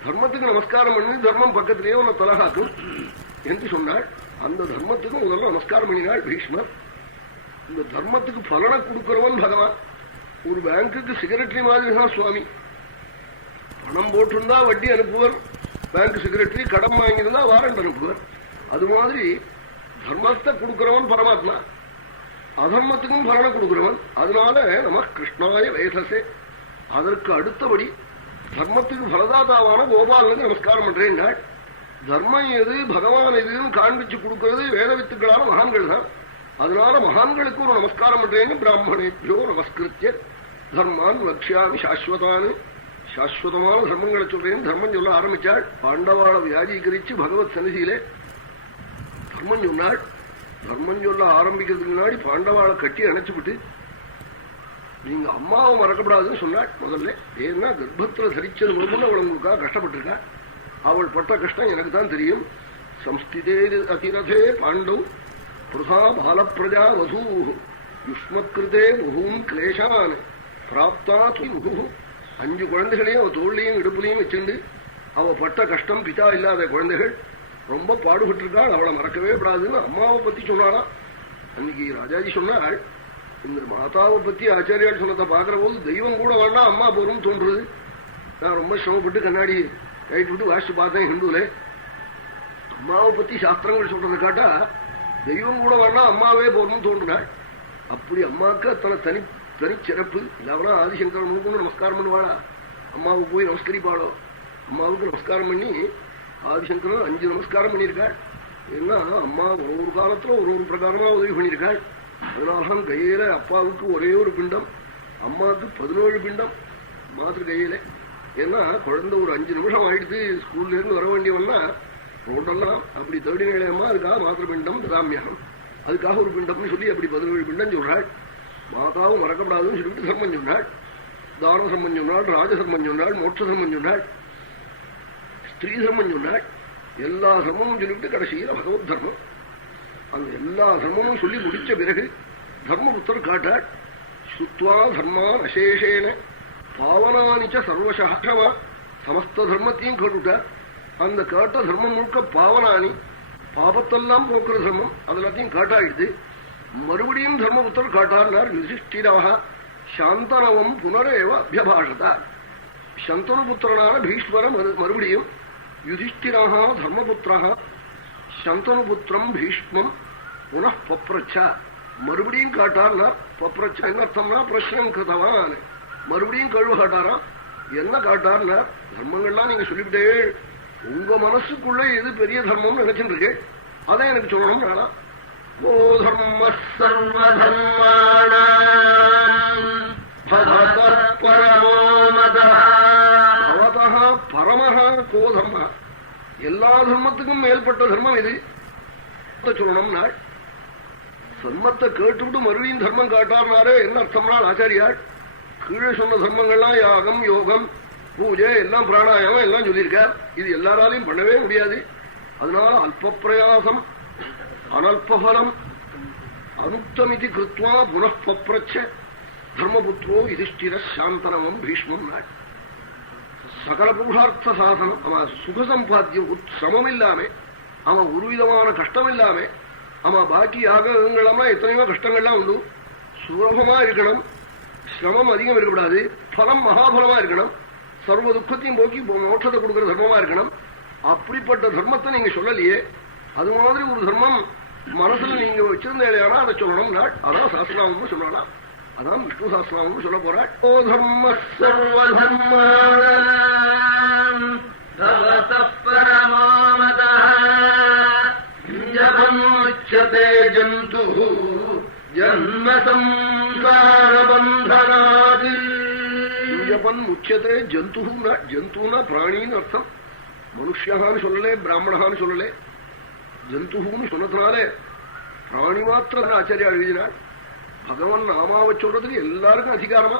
தர்மத்துக்கு நமஸ்காரம் பண்ணி தர்மம் பக்கத்திலேயே உன்னை தலகாக்கும் என்று சொன்னாள். அந்த தர்மத்துக்கும் முதல்ல நமஸ்காரம் பண்ணினாள் பீஷ்மர். இந்த தர்மத்துக்கு பலனை கொடுக்கிறவன் பகவான். ஒரு பேங்குக்கு செக்ரட்டரி மாதிரி தான் சுவாமி. பணம் போட்டிருந்தா வட்டி அனுப்புவர் பேங்க் செக்ரட்டரி, கடன் வாங்கியிருந்தா வாரண்ட் அனுப்புவர். அது மாதிரி தர்மத்தை கொடுக்கிறவன் பரமாத்மா, அதர்மத்துக்கும் பலனை கொடுக்கிறவன். அதனால நம்ம கிருஷ்ணாய வேதசே. அதற்கு அடுத்தபடி தர்மத்துக்கு பலதாதாவான கோபாலனுக்கு நமஸ்காரம் பண்றேன். தர்மம் எது பகவான் எதுன்னு காண்பிச்சு கொடுக்கிறது வேத வித்துக்களான மகான்கள் தான். அதனால மகான்களுக்கு ஒரு நமஸ்காரம் பண்றேன்னு பிராமணேபியோ நமஸ்கிருத்திய தர்மான் லட்சியாமி சாஸ்வதான்னு சாஸ்வதமான தர்மங்களை சொல்றேன்னு தர்மம் சொல்ல ஆரம்பிச்சாள். பாண்டவாளை வியாஜீகரிச்சு பகவத் சன்னிதியிலே தர்மம் சொன்னாள். தர்மம் சொல்ல ஆரம்பிக்கிறதுக்கு முன்னாடி பாண்டவாளை கட்டி அணைச்சுவிட்டு நீங்க அம்மாவை மறக்கப்படாதுன்னு சொன்னாள் முதல்ல. ஏன்னா கர்ப்பத்துல தரிச்சது முதல்ல அவள் உங்களுக்காக கஷ்டப்பட்டிருக்கா. அவள் பட்ட கஷ்டம் எனக்கு தான் தெரியும். சம்ஸ்திதே அதிரதே பாண்டவ் பிரதா பாலப்பிரஜா வசூ யுஷ்மத்கிருதே முகூன் கிளேஷான் பிராப்தா முகு. 5 குழந்தைகளையும் அவ தோல்லையும் இடுப்புலையும் வச்சுண்டு அவ பட்ட கஷ்டம், பிதா இல்லாத குழந்தைகள் ரொம்ப பாடுபட்டு இருக்காள். அவளை மறக்கவே கூடாதுன்னு அம்மாவை பத்தி சொன்னாலாம். அன்னைக்கு ராஜாஜி சொன்னாள், இந்த மாதாவை பத்தி ஆச்சாரியால் சொன்னதை பாக்குற போது தெய்வம் கூட வேண்டாம் அம்மா போரும் தோன்றுறது. நான் ரொம்ப சிரமப்பட்டு கண்ணாடி கைட்டு விட்டு வாசிச்சு பார்த்தேன் ஹிந்துல. அம்மாவை பத்தி சாஸ்திரங்கள் சொல்றது காட்டா தெய்வம் கூட வேண்டாம் அம்மாவே போறணும்னு தோன்றினாள். அப்படி அம்மாவுக்கு அத்தனை தனிச்சிறப்பு. இல்லாமனா ஆதிசங்கரனுக்கு நமஸ்காரம் பண்ணுவாளா? அம்மாவுக்கு போய் நமஸ்கரிப்பாளோ? அம்மாவுக்கு நமஸ்காரம் பண்ணி ஆதிசங்கரன் 5 நமஸ்காரம் பண்ணியிருக்காள். ஏன்னா அம்மா ஒரு காலத்துல ஒரு பிரகாரமா உதவி பண்ணியிருக்காள். அதனால்தான் கையில அப்பாவுக்கு ஒரே ஒரு பிண்டம், அம்மாவுக்கு 17 பிண்டம் மாத்திரு கையில. ஏன்னா குழந்தை ஒரு 5 நிமிஷம் ஆயிடுத்து ஸ்கூல்ல இருந்து வர வேண்டியவன்னா ரோடெல்லாம் அப்படி தேடி நிலையமா அதுக்காக மாத்திர பிண்டம் ததாமியம், அதுக்காக ஒரு பிண்டம்னு சொல்லி அப்படி 17 பிண்டம் சொல்றாள். மாதாவும் மறக்கப்படாதுன்னு சொல்லிட்டு தர்மம் சொன்னாள். தான தர்மம் சொன்னாள், ராஜதர்மம் சொன்னாள், மோட்ச தர்மம் சொன்னாள், ஸ்திரீ தர்மம் சொன்னாள். எல்லா தர்மமும் சொல்லிவிட்டு கடைசியில பகவத் தர்மம். அந்த எல்லா தர்மமும் சொல்லி முடிச்ச பிறகு தர்மபுத்தர் காட்டாள். சுத்வா தர்மான் அசேஷேன பாவனானிச்ச சர்வசமா சமஸ்த தர்மத்தையும் கேட்டுட்டார். அந்த கேட்ட தர்மம் முழுக்க பாவனானி பாபத்தெல்லாம் போக்குற தர்மம் அதெல்லாத்தையும் காட்டாயிடுது. மறுபடியும் தர்மபுத்தர் காட்டார். யுதிஷ்டிராக சாந்தனவம் புனரேவ அபியபாஷதார். சந்தனுபுத்திரனான பீஷ்மர மறுபடியும் யுதிஷ்டிராக தர்மபுத்திரா சந்தனுபுத்திரம் பீஷ்மம் புனః பப்ரச்சா மறுபடியும் காட்டார்னா பப்ரச்சா என்ன அர்த்தம்னா பிரஷ்னம் கிருத்தவான் மறுபடியும் கழுவு காட்டாராம். என்ன காட்டார்னா தர்மங்கள்லாம் நீங்க சொல்லிவிட்டே உங்க மனசுக்குள்ள எது பெரிய தர்மம் நினைச்சுட்டு இருக்கே அதை எனக்கு சொல்லணும். நானா கோ தர்ம பரமஹ கோ தர்ம எல்லா தர்மத்துக்கும் மேல்பட்ட தர்மம் இது சொல்லணும். நாள் தர்மத்தை கேட்டுவிட்டு மறுபடியும் தர்மம் காட்டார்னாரே என்ன அர்த்தம்னா ஆச்சாரியாள் கீழே சொன்ன தர்மங்கள்லாம் யாகம் யோகம் பூஜை எல்லாம் பிராணாயாமம் எல்லாம் சொல்லியிருக்கார். இது எல்லாராலையும் பண்ணவே முடியாது. அதனால அல்ப பிரயாசம் அனல்பலம் அனுக்தமிதி கிருத்வா புனః பப்ரச்ச தர்மபுத்திரோ யுதிஷ்டிர சாந்தனவம் பீஷ்மம். நாள் சகல புருஷார்த்த சாதனம் அவன் சுக சம்பாத்தியம் சிரமம் இல்லாம அவன் ஒரு விதமான கஷ்டம் இல்லாம அவன் பாக்கி யாகங்கள்லாம் எத்தனையோ கஷ்டங்கள்லாம் உண்டு. சுலபமா இருக்கணும், சிரமம் அதிகம் இருக்கக்கூடாது, பலம் மகாபலமா இருக்கணும், சர்வ துக்கத்தையும் போக்கி மோட்சத்தை கொடுக்கிற தர்மமா இருக்கணும். அப்படிப்பட்ட தர்மத்தை நீங்க சொல்லலையே. அது மாதிரி ஒரு தர்மம் மனசுல நீங்க வச்சிருந்தேனா அதை சொல்லணும். நாள் அதான் சாஸ்திராமம் சொல்லலாம். அதான் விஷ்ணு சாஸ்திராமம் சொல்ல போறாள். ஓ தர்ம சர்வதர்மாச்சதே ஜந்து ஜன்ம சம்சாரபந்தனாதி. முச்சதே ஜந்துனா, ஜந்துனா பிராணின்னு அர்த்தம். மனுஷகான்னு சொல்லலே, பிராமணகான்னு சொல்லலே. ஜந்துன்னு சொன்னதுனாலே பிராணி மாத்திரம் ஆச்சாரியா எழுதினாள். பகவான் நாமாவை சொல்றதுக்கு எல்லாருக்கும் அதிகாரமா.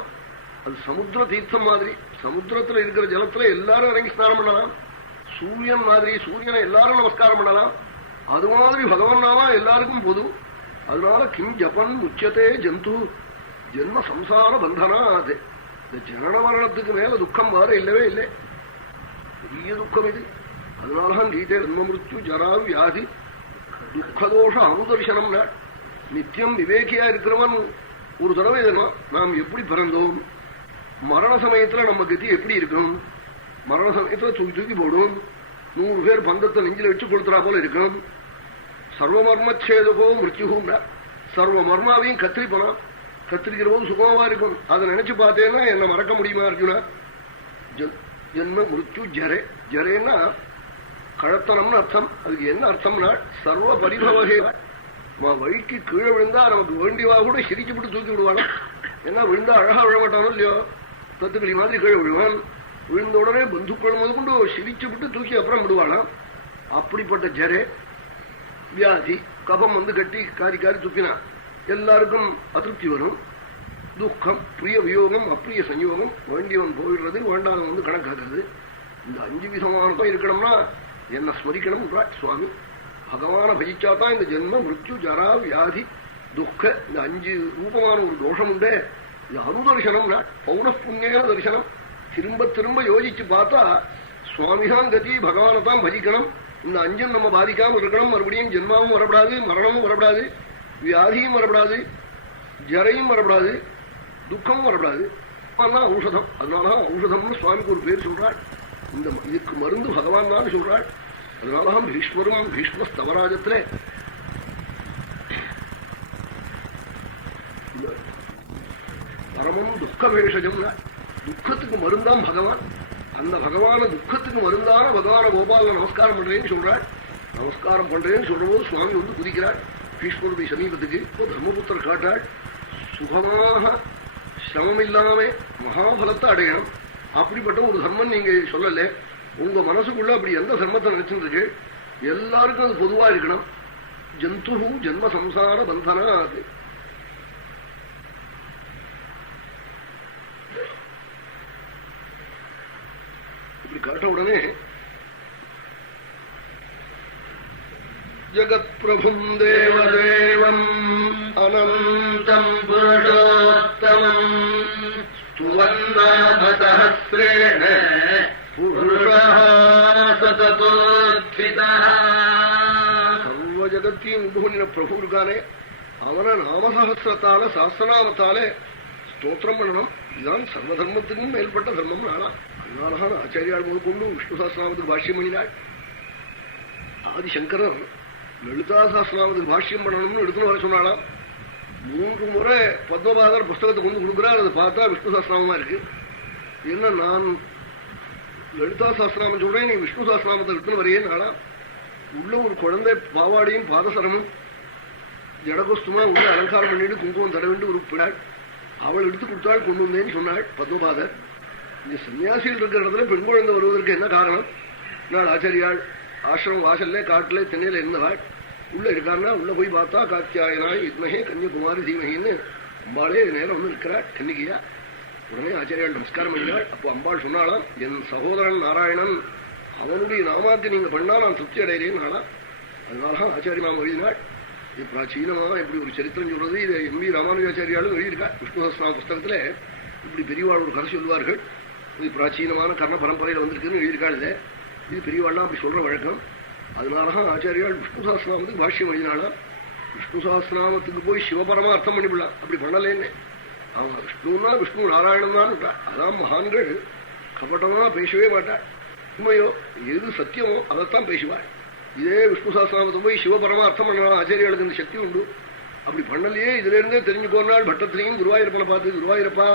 அது சமுத்திர தீர்த்தம் மாதிரி, சமுத்திரத்துல இருக்கிற ஜலத்துல எல்லாரும் இறங்கி ஸ்நானம் பண்ணலாம். சூரியன் மாதிரி சூரியனை எல்லாரும் நமஸ்காரம் பண்ணலாம். அது மாதிரி பகவான் நாமா எல்லாருக்கும் பொது. அதனால கிம் ஜபன் முச்சத்தே ஜந்து ஜென்ம சம்சார பந்தனா. அது இந்த ஜனன மரணத்துக்கு மேல துக்கம் வேற இல்லவே இல்லை. பெரிய துக்கம் இது. அதனாலதான் கீதை ஜன்ம மிருத்யு ஜரா வியாதி துக்கதோஷ அனுதர்சனம். நித்தியம் விவேகியா இருக்கிறவன் ஒரு தடவை நாம் எப்படி பிறந்தோம், மரண சமயத்துல நம்ம கதி எப்படி இருக்கணும், மரண சமயத்துல தூக்கி தூக்கி போடும், 100 பேர் பந்தத்தை நெஞ்சில வச்சு கொடுத்துறா போல இருக்கணும். சர்வமர்மச்சேதகோ மிருத்யுன்னா, சர்வ மர்மாவையும் கத்திரிப்பனா, கத்திரிக்கிற போது சுகமாவா இருக்கும். அதை நினைச்சு பார்த்தேன்னா என்ன மறக்க முடியுமா அர்ஜுனா? ஜென்ம மிருத்யு ஜரே. ஜரேன்னா கழத்தனம்னு அர்த்தம். அதுக்கு என்ன அர்த்தம்னா சர்வ பரிபவகே. வழிக்கு கீழே விழுந்தா நமக்கு வேண்டியவா கூட சிரிச்சுவிட்டு தூக்கி விடுவானா. ஏன்னா விழுந்தா அழகா விழ மாட்டானோ இல்லையோ, தத்துக்களி மாதிரி கீழே விழுவான். விழுந்த உடனே பந்துக்கள் முதல் கொண்டு சிரிச்சு விட்டு தூக்கி அப்புறம் விடுவாளாம். அப்படிப்பட்ட ஜரே. வியாதி கபம் கட்டி காரி காரி துப்பினா எல்லாருக்கும் அதிருப்தி வரும். துக்கம், பிரிய வியோகம், அப்பிரிய சஞ்யோகம், வேண்டியவன் போயிடுறது, வேண்டாதவன் கணக்காக்குறது. இந்த 5 விதமான இருக்கணும்னா என்ன ஸ்மரிக்கணும் சுவாமி. பகவான பஜிச்சாதான் இந்த ஜென்ம மிருத்யு ஜரா வியாதி துக்க இந்த 5 ரூபமான ஒரு தோஷம் உண்டே. இது அனுதர்சனம்னா பௌன புண்ணிய தரிசனம். திரும்ப திரும்ப யோசிச்சு பார்த்தா சுவாமிதான் கதி, பகவானை தான் பஜிக்கணும். இந்த 5 நம்ம பாதிக்காம இருக்கணும். மறுபடியும் ஜென்மாவும் வரப்படாது, மரணமும் வரப்படாது, வியாதியும் வரப்படாது, ஜரையும் வரப்படாது, துக்கமும் வரப்படாது. ஔஷதம். அதனாலதான் ஔஷதம்னு சுவாமிக்கு ஒரு பேர் சொல்றாள். இந்த இதுக்கு மருந்து பகவான் தான் சொல்றாள். அதனாலதான் பீஷ்மரும் பீஷ்ம ஸ்தவராஜத்திலே பரமம் துக்க வேஷஜம். துக்கத்துக்கு மருந்தான் பகவான். அந்த பகவான துக்கத்துக்கு மருந்தான பகவான கோபால நமஸ்காரம் பண்றேன்னு சொல்றாள். நமஸ்காரம் பண்றேன்னு சொல்ற போது சுவாமி குதிக்கிறாள் பீஷ்மருடைய சமீபத்துக்கு. இப்போ தர்மபுத்திரர் காட்டாள், சுகமாக சிரமம் இல்லாம மகாபலத்தை அடையணும். அப்படிப்பட்ட ஒரு தர்மம் நீங்க சொல்லல. உங்க மனசுக்குள்ள அப்படி எந்த தர்மத்தை நினைச்சுருக்கு? எல்லாருக்கும் அது பொதுவா இருக்கணும். ஜந்து ஜென்ம சம்சார பந்தனா. அது இப்படி காட்ட உடனே ஜகத் பிரபும் தேவதேவம் அனந்தம் புருஷோத்தமம் ஸ்துவன்னாமசஹஸ்ரேண புருஷः சததோத்சிதः. சர்வ ஜகத்தையும் உண்டு பண்ணின பிரபு இருக்கானே, அவனை நாமசஹஸ்ரத்தால சாஸ்திரநாமத்தாலே ஸ்தோத்திரம் பண்ணணும். இதுதான் சர்வ தர்மத்துக்கும் மேல்பட்ட தர்மம் நானா. அதனாலதான் ஆச்சாரியால் முதற்கொண்டு விஷ்ணு சாஸ்திரநாமத்துக்கு பாஷ்யம் பண்ணினாள். ஆதிசங்கரர் லலிதா சாஸ்திரநாமத்துக்கு பாஷ்யம் பண்ணணும்னு எடுத்துன்னு வர சொன்னாலாம். 3 முறை பத்மபாதர் புஸ்தகத்தை கொண்டு கொடுக்குறார். அதை பார்த்தா விஷ்ணு சாஸ்திரநாமமா இருக்கு. என்ன நான் லலிதா சாஸ்திரநாமம் சொல்றேன், நீ விஷ்ணு சாஸ்திரநாமத்தை எடுத்துன்னு வரையேன்னாளா. உள்ள ஒரு குழந்தை பாவாடியும் பாதசரமும் ஜடகோஸ்துமா உள்ள அலங்காரம் பண்ணிட்டு குங்குமம் தடவிட்டு ஒரு பிடாள் அவள் எடுத்து கொடுத்தாள், கொண்டு வந்தேன்னு சொன்னாள் பத்மபாதர். இந்த சன்னியாசியில் இருக்கிற இடத்துல பெண் குழந்தை வருவதற்கு என்ன காரணம்? நாள் ஆச்சாரியாள் ஆசிரமம் வாசல்ல காட்டுல தென்னையில இருந்தவாள். உள்ள இருக்காருன்னா உள்ள போய் பார்த்தா காத்தியாயனாய் இத்மகே கன்னியகுமாரி தீமகின்னு அம்பாளே நேரம் இருக்கிறாள் கன்னிகையா. உடனே ஆச்சாரியால் நமஸ்காரம் பண்ணினாள். அப்போ அம்பாள் சொன்னாலாம், என் சகோதரன் நாராயணன் அவனுடைய நாமாக்கு நீங்க பண்ணா நான் திருப்தி அடைகிறேன் நாளா. அதனாலதான் ஆச்சாரியமாம் எழுதினாள். இது பிராச்சீனமா இப்படி ஒரு சரித்திரம் சொல்றது. இதை எம்பி ராமானுஜாச்சாரியாலும் எழுதியிருக்கா. விஷ்ணு சஹஸ்ரநாம புஸ்தகத்துல இப்படி பெரியவாள் ஒரு கதை சொல்லுவார்கள். இது பிராச்சீனமான கர்ண பரம்பரையில வந்திருக்குன்னு எழுதியிருக்காள். இது பெரியவாள்லாம் அப்படி சொல்ற வழக்கம். அதனாலதான் ஆச்சாரியால் விஷ்ணு சஹஸ்ரநாமத்துக்கு பாஷ்யம் எழுதினாளா. விஷ்ணு சஹஸ்ரநாமத்துக்கு போய் சிவபரமா அர்த்தம் பண்ணிவிடலாம். அப்படி பண்ணலேன்னு. அவன் விஷ்ணுன்னா விஷ்ணு நாராயணன் தான் விட்டா. அதான் மகான்கள் கபட்டமா பேசவே மாட்டாள். உண்மையோ எது சத்தியமோ அதைத்தான் பேசுவாள். இதே விஷ்ணு சஹஸ்ரநாமத்தை போய் சிவபரமா அர்த்தம் பண்ணலாம். ஆச்சாரியாளுக்கு இந்த சக்தி உண்டு. அப்படி பண்ணலையே. இதுல இருந்தே தெரிஞ்சுக்கோனால் பட்டத்திலையும் குருவாயூரப்பனை பார்த்து, குருவாயூரப்பா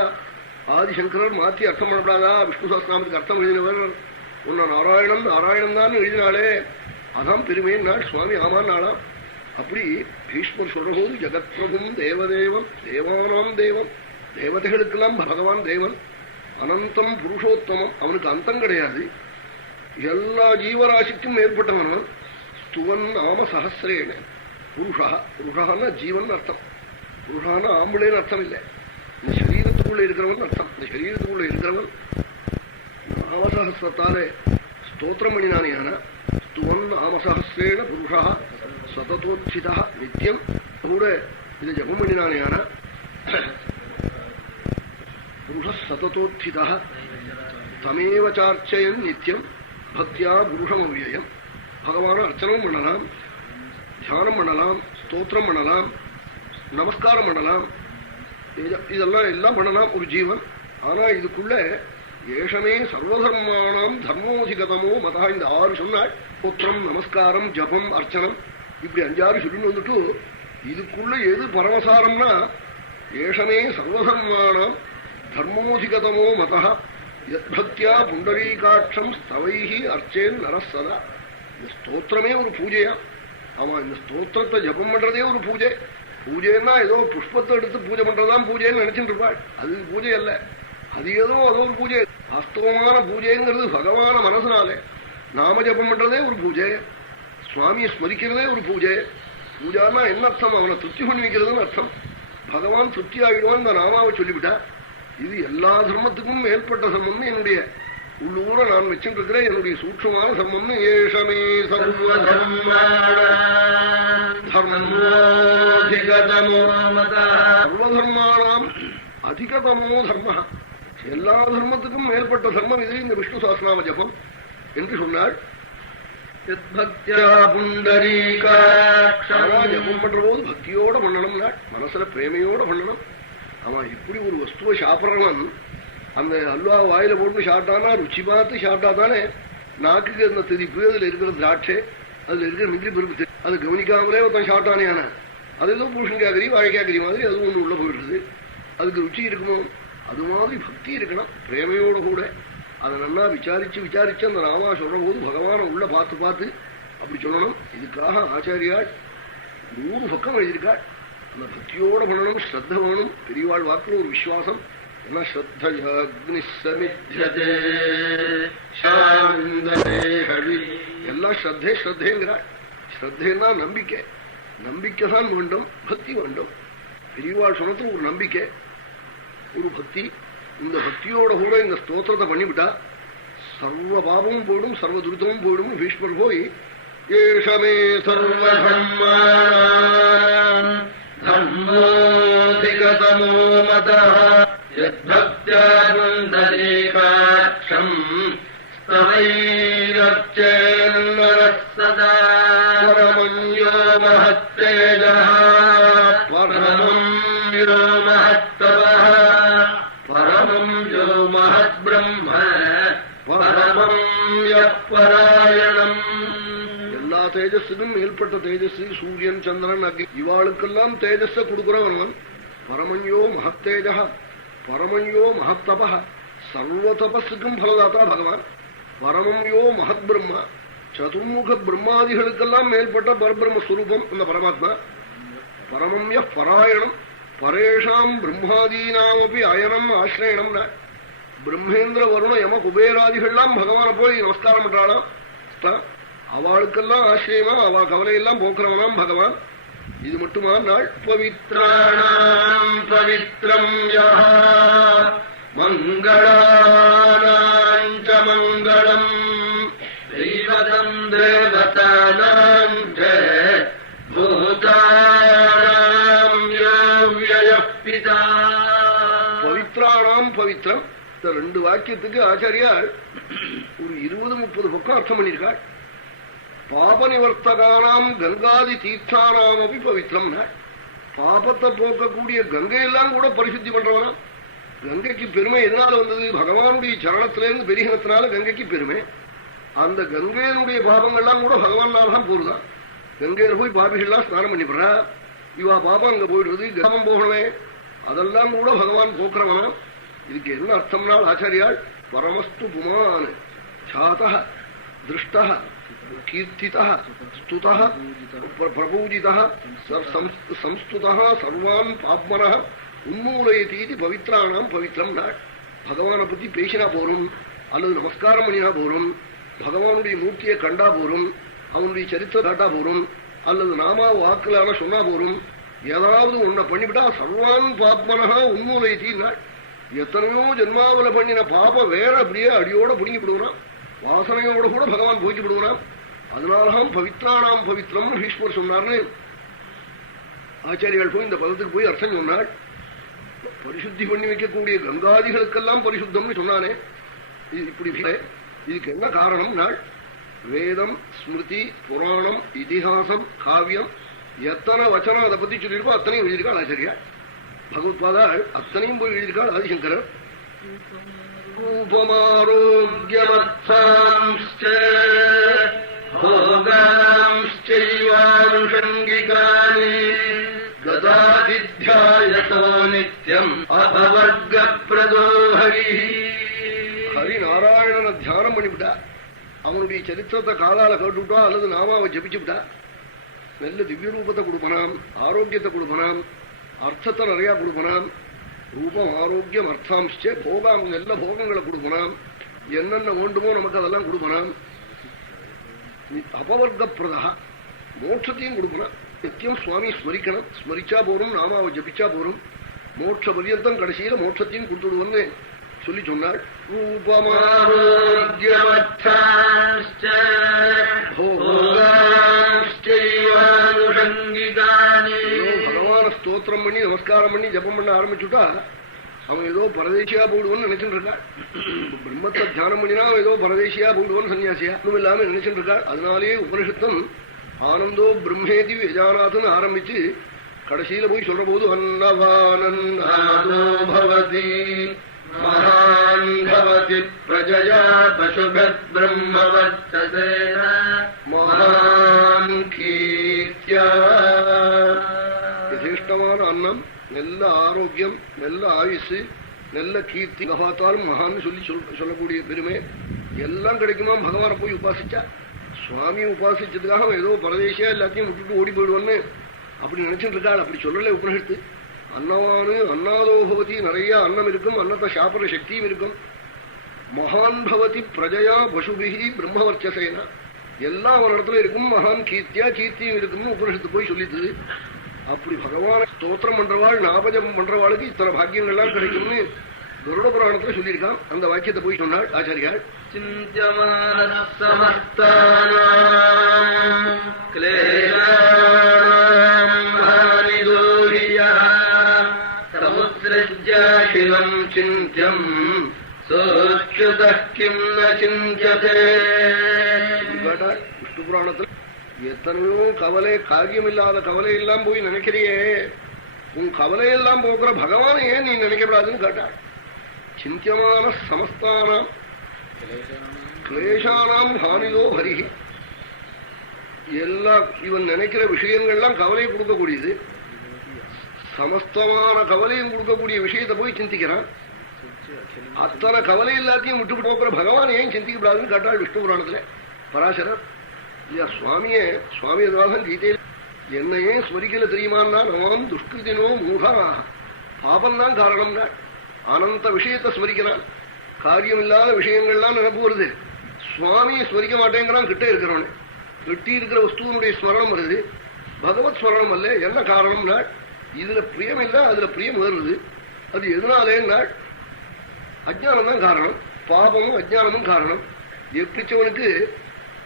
ஆதிசங்கரர் மாத்தி அர்த்தம் பண்ணப்படாதா? விஷ்ணு சஹஸ்ரநாமத்துக்கு அர்த்தம் எழுதினவர் உன்ன நாராயணன் நாராயணன் தான் எழுதினாலே, அதான் பெருமையின் நாள். சுவாமி ஆமான் நாளாம். அப்படி பீஷ்மர் சொல்ற போது ஜகத் பிரபும் தேவதேவம் தேவானாம் தேவம், தேவதைகளுக்கெல்லாம் பகவான் தேவன், அனந்தம் புருஷோத்தமம், அவனுக்கு அந்தம் கிடையாது, எல்லா ஜீவராசிக்கும் மேற்பட்டவன். ஸ்துவன் நாம சஹசிரேன புருஷா. புருஷான்னா ஜீவன் அர்த்தம். புருஷான்னா ஆம்புலேன்னு அர்த்தம் இல்லை, இந்த சரீரத்துக்குள்ள இருக்கிறவன் அர்த்தம். இந்த சரீரத்துக்குள்ள இருக்கிறவன் நாமசஹசிரத்தாலே ஸ்தோத்திரம் பண்ணினானியான ஸ்துவன் நாமசஹசிரேன புருஷா சததோச்சிதா நித்தியம் கூட இதை ஜபம் பண்ணினானியான புருஷ சததோச்சிதா தமேவ சார்ச்சயன் நித்தியம் பக்தியா புருஷம் அவ்யயம். பகவான அர்ச்சனம் பண்ணலாம், தியானம் பண்ணலாம், ஸ்தோத்திரம் பண்ணலாம், நமஸ்காரம் பண்ணலாம், இதெல்லாம் பண்ணலாம் ஒரு ஜீவன். ஆனா இதுக்குள்ள ஏஷமே சர்வதர்மானாம் தர்மோதிகதமோ மதா. இந்த 6 சொன்னாள், ஸ்தோத்திரம், நமஸ்காரம், ஜபம், அர்ச்சனம், இப்படி 5-6 சொல்லிட்டு வந்துட்டு இதுக்குள்ள எது பரமசாரம்னா ஏஷமே சர்வதர்மானாம் தர்மோதிகதமோ மதா யத்பக்தியா புண்டரீகாட்சம் ஸ்தவைஹி அர்ச்சேன் நரசதா. இந்த ஸ்தோத்திரமே ஒரு பூஜையா. ஆமா, இந்த ஸ்தோத்திரத்தை ஜபம் பண்றதே ஒரு பூஜை. பூஜைன்னா ஏதோ புஷ்பத்தை எடுத்து பூஜை பண்றதுதான் பூஜைன்னு நினைச்சுட்டு இருப்பாள். அது பூஜை அல்ல, அது ஏதோ அதோ ஒரு பூஜை. வாஸ்தவமான பூஜைங்கிறது பகவான மனசுனாலே நாம ஜபம் பண்றதே ஒரு பூஜை, சுவாமியை ஸ்மரிக்கிறதே ஒரு பூஜை. பூஜான்னா என்ன அர்த்தம்? அவனை திருப்தி பண்ணி வைக்கிறதுன்னு அர்த்தம். பகவான் திருப்தி ஆகிடுவான் இந்த நாமாவை சொல்லிவிட்டா. இது எல்லா தர்மத்துக்கும் மேற்பட்ட சம்மம்னு என்னுடைய உள்ளூர நான் வச்சுட்டு இருக்கிறேன். என்னுடைய சூட்சமான சம்மம்னு ஏஷமே சர்வதர்மானாம் அதிகதமோ தர்ம. எல்லா தர்மத்துக்கும் மேற்பட்ட தர்மம் இது இந்த விஷ்ணு சஹஸ்ரநாம ஜபம் என்று சொன்னாள். ஜபம் பண்ற போது பக்தியோட பண்ணணும்னா, மனசுல பிரேமையோட பண்ணணும். அவன் இப்படி ஒரு வஸ்துவை சாப்பிட்றவன் அந்த அல்வா வாயில போட்டு சாப்பிட்டானா ருச்சி பார்த்து சாப்பிட்டா தானே நாக்குக்கு அந்த திரிப்பு, அதுல இருக்கிற திராட்சை, அதுல இருக்கிற மிஞ்சி பருப்பு அது கவனிக்காமலே ஒருத்தன் சாப்பிட்டானேயான அது ஏதோ பூஷணிக்காக்கறி வாழைக்காக்கறி மாதிரி அது ஒண்ணு உள்ள போயிடுறது. அதுக்கு ருச்சி இருக்குமோ? அது மாதிரி பக்தி இருக்கணும் பிரேமையோட கூட. அதை நல்லா விசாரிச்சு அந்த ராமா சொல்ற போது பகவான உள்ள பார்த்து அப்படி சொல்லணும். இதுக்காக ஆச்சாரியாள் 100 பக்கம் எழுதியிருக்காள். அந்த பக்தியோட பண்ணணும், ஸ்ரத்த வேணும். பெரியவாள் வாக்குல ஒரு விசுவாசம். ஏன்னா எல்லாம் ஸ்ரத்தேங்கிறாள். ஸ்ரத்தேன்னா நம்பிக்கை. நம்பிக்கை தான் வேண்டும், பக்தி வேண்டும். பெரியவாள் சொன்னது ஒரு நம்பிக்கை, ஒரு பக்தி. இந்த பக்தியோட கூட இந்த ஸ்தோத்திரத்தை பண்ணிவிட்டா சர்வ பாபமும் போயிடும், சர்வ துரிதமும் போயிடும். பீஷ்மர் போய் ஏஷமே சர்வதர்மோதிகதமோ மதः யத்பக்த்யா புண்டரீகாட்சம் ஸ்தவைரர்ச்சேன் நரஸ்ஸதா பரமஞ்யோ மஹத்தேஜः பரமம் யோ மஹத்தபः பரமம் யோ மஹத்பிரம்ம பரமம் யப்பராயணம். எல்லா தேஜஸுக்கும் மேற்பட்ட தேஜஸ் சூரியன், சந்திரன், அக்னி, இவாளுக்கெல்லாம் தேஜஸ கொடுக்கிறவன். பரமன்யோ மஹத்தேஜ பரமன்யோ மஹத்தப, சர்வ தபஸுக்கும் பலதாத்தா பகவான். பரமம் யோ மஹத் பிரம்ம, சதுர்முக பிரம்மாதிகளுக்கெல்லாம் மேற்பட்ட பரபிரம்மஸ்வரூபம் இந்த பரமாத்மா. பரமம் ய பராயணம் பரேஷாம் பிரம்மாதீனாமப்பி அயனம் ஆசிரயணம். பிரம்மேந்திர வருண யம குபேராதிகள்லாம் பகவான போய் நமஸ்காரம் பண்றாளாம். அவளுக்கெல்லாம் ஆசிரியமா அவ கவலையெல்லாம் போக்குறவனாம் பகவான். இது மட்டுமா நாள் பவித்ராணாம் பவித்ரம் யஹ மங்களானாஞ்ச மங்களம் தெய்வதம் தேவதானாம் ச பூதானாம் யோ வ்யயः பிதா. பவித்ராணாம் பவித்ரம். இந்த 2 வாக்கியத்துக்கு ஆச்சாரியார் ஒரு 20-30 பக்கம் அர்த்தம் பண்ணியிருக்காள். பாப நிவர்த்தகானாம் கங்காதி தீர்த்தானாம் அப்படி பவித்ரம். பாபத்தை போக்கக்கூடிய கங்கையெல்லாம் கூட பரிசுத்தி பண்றவனா. கங்கைக்கு பெருமை எதனால வந்தது? பகவானுடைய சரணத்திலிருந்து பெருகினத்தினால கங்கைக்கு பெருமை. அந்த கங்கையனுடைய பாபங்கள்லாம் கூட பகவான் தான் போடுதான். கங்கையில போய் பாபிகள்லாம் ஸ்நானம் பண்ணிப்படுறா. இவா பாபம் அங்க போயிடுறது, கிராமம் போகணுமே, அதெல்லாம் கூட பகவான் போக்குறவனா. இதுக்கு என்ன அர்த்தம்னா ஆச்சாரியாள் பரமஸ்து புமான் சாதः திருஷ்டः கீர்த்திதः ஸ்துதः பிரபூஜிதः சம்ஸ்துதः சர்வான் பாப்மனः உன்மூலயதி பவித்ராணாம் பவித்ரம். பகவானை பத்தி பேசினா போரும், அல்லது நமஸ்காரம் பண்ணினா போரும், பகவானுடைய மூர்த்தியை கண்டா போரும், அவனுடைய சரித்திரம் காட்டா போரும், அல்லது நாமா வாக்குலான சொன்னா போரும். ஏதாவது ஒன்ன பண்ணிவிட்டா சர்வான் பாப்மனகா உண்மூலை தீர்னாள். எத்தனையோ ஜென்மாவில பண்ணின பாப்ப வேற அப்படியே அடியோட புடுங்கி விடுவான், வாசனையோட கூட பகவான் போக்கி விடுவான். அதனாலதான் பவித்ரானாம் பவித்ரம் பீஷ்மர் சொன்னார்னு ஆச்சாரியால் போய் இந்த பதத்துக்கு போய் அர்த்தம் சொன்னாள். பரிசுத்தி பண்ணி வைக்கக்கூடிய கங்காதிகளுக்கெல்லாம் பரிசுத்தம்னு சொன்னானே, இப்படி இதுக்கு என்ன காரணம்? நாள் வேதம், ஸ்மிருதி, புராணம், இதிகாசம், காவியம் எத்தனை வச்சனம் அதை பத்தி சொல்லியிருக்கோ அத்தனையும் எழுதியிருக்காள் ஆச்சாரியா. பகவத்பாதாள் அத்தனையும் போய் எழுதியிருக்காள் ஆதிசங்கரர். ரூபமாரோக்கியமர்த்தாம்ஸ்சைவானுஷங்கிகானி கதாதித்யாயதோ நித்யம் அபவர்கப்ரதோ ஹரி. ஹரிநாராயணனை தியானம் பண்ணிவிட்டா, அவனுடைய சரித்திரத்தை காலால கேட்டுவிட்டா அல்லது நாமாவை ஜபிச்சுவிட்டா நல்ல திவ்ய ரூபத்தை கொடுப்பனாம், ஆரோக்கியத்தை கொடுப்பனாம், அர்த்தத்தை நிறைய கொடுப்பனாம். ரூபம், ஆரோக்கியம், அர்த்தாம்ச போகாம், நல்ல போகங்களை கொடுப்பனாம், என்னென்ன வேண்டுமோ நமக்கு அதெல்லாம் கொடுப்பனாம். அபவர்கப்பிரதா மோட்சத்தையும் கொடுப்பனாம். நித்தியம் சுவாமி ஸ்மரிக்கணும், ஸ்மரிச்சா போறோம், நாமாவை ஜபிச்சா போறோம், மோட்ச பரியந்தம் கடைசியில மோட்சத்தையும் கொடுத்துடுவோன்னு சொல்லி சொன்னாள். பகவான ஸ்தோத்திரம் பண்ணி நமஸ்காரம் பண்ணி ஜபம் பண்ண ஆரம்பிச்சுட்டா அவன் ஏதோ பரதேசியா போடுவான்னு நினைச்சுட்டு இருக்காள். பிரம்மத்தை தியானம் பண்ணினா அவன் ஏதோ பரதேசியா போடுவான்னு சன்னியாசியா ஒன்றும் இல்லாம நினைச்சுட்டு இருக்காள். அதனாலேயே உபனிஷத்தம் ஆனந்தோ பிரம்மேதி விஜானாத்துன்னு ஆரம்பிச்சு கடைசியில போய் சொல்ற போது அன்னவானந்தோ பவதி மகான் பவதி பிரஜயா பசுபத் பிரம்மவர்த்தசேன மகான் கீர்த்தியா. யதேஷ்டமான அன்னம், நல்ல ஆரோக்கியம், நல்ல ஆயுசு, நல்ல கீர்த்தி, பார்த்தாலும் மகான்னு சொல்லி சொல்லக்கூடிய பெருமை எல்லாம் கிடைக்குமா பகவானை போய் உபாசிச்சா. சுவாமி உபாசிச்சதுக்காக ஏதோ பரதேசியா எல்லாத்தையும் விட்டுட்டு ஓடி போயிடுவான்னு அப்படி நினைச்சிட்டு இருக்காள். அப்படி சொல்லல உபனிஷத்து. அன்னவானு அன்னாதோ பவதி, நிறைய அன்னம் இருக்கும், அன்னத்தை சாப்பிட்ற சக்தியும் இருக்கும். மகான் பவதி பிரஜயா பசுபிகி பிரம்மவர்ச்சசேனா, எல்லா ஒரு இடத்துல இருக்கும். மகான் கீர்த்தியா, கீர்த்தியும் இருக்கும்னு உபனிஷத்து போய் சொல்லிட்டு அப்படி பகவான ஸ்தோத்திரம் பண்றவாள், நாபஜபம் பண்றவாளுக்கு இத்தனை பாக்கியங்கள்லாம் கிடைக்கும்னு கருட புராணத்துல சொல்லியிருக்கான். அந்த வாக்கியத்தை போய் சொன்னாள் ஆச்சாரியாள். சிந்தியமான சமஸ்தானாம் க்லேஷானாம் ஹரிதோஹியா சமுத்ரஜ்யாகிலம் சிந்தியம் சோச்யுதः கிம் ந சிந்தியதே. விஷ்ணு புராணத்தில் எத்தனையோ கவலை, காரியமில்லாத கவலை எல்லாம் போய் நினைக்கிறியே, உன் கவலையெல்லாம் போக்குற பகவானை ஏன் நீ நினைக்கப்படாதுன்னு கேட்டாள். சிந்தியமான சமஸ்தானாம் கிளேஷானாம் ஹானிதோ ஹரிஹி, எல்லா இவன் நினைக்கிற விஷயங்கள்லாம் கவலையை கொடுக்கக்கூடியது. சமஸ்தமான கவலையும் கொடுக்கக்கூடிய விஷயத்தை போய் சிந்திக்கிறான். அத்தனை கவலை எல்லாத்தையும் விட்டு போக்குற பகவான் ஏன் சிந்திக்கப்படாதுன்னு கேட்டாள் விஷ்ணு புராணத்துல பராசரர். இல்லையா சுவாமியே, சுவாமி எதுவாக கீதையில் என்னையே ஸ்மரிக்கல தெரியுமான்னா நவாம் துஷ்கிருதினோ மூகா, பாபம்தான் காரணம்னா. அனந்த விஷயத்தை ஸ்மரிக்கிறான், காரியம் இல்லாத விஷயங்கள்லாம் நினைப்பு வருது. சுவாமியை ஸ்மரிக்க மாட்டேங்கிறான். கிட்ட இருக்கிறவனே வெட்டி இருக்கிற வஸ்துவனுடைய ஸ்மரணம் வருது, பகவத் ஸ்மரணம் அல்ல. என்ன காரணம்னா இதுல பிரியம் இல்ல, அதுல பிரியம் வருது. அது எதனாலேன்னா அஜ்ஞானம் தான் காரணம். பாபமும் அஜ்ஞானமும் காரணம். எப்பிச்சவனுக்கு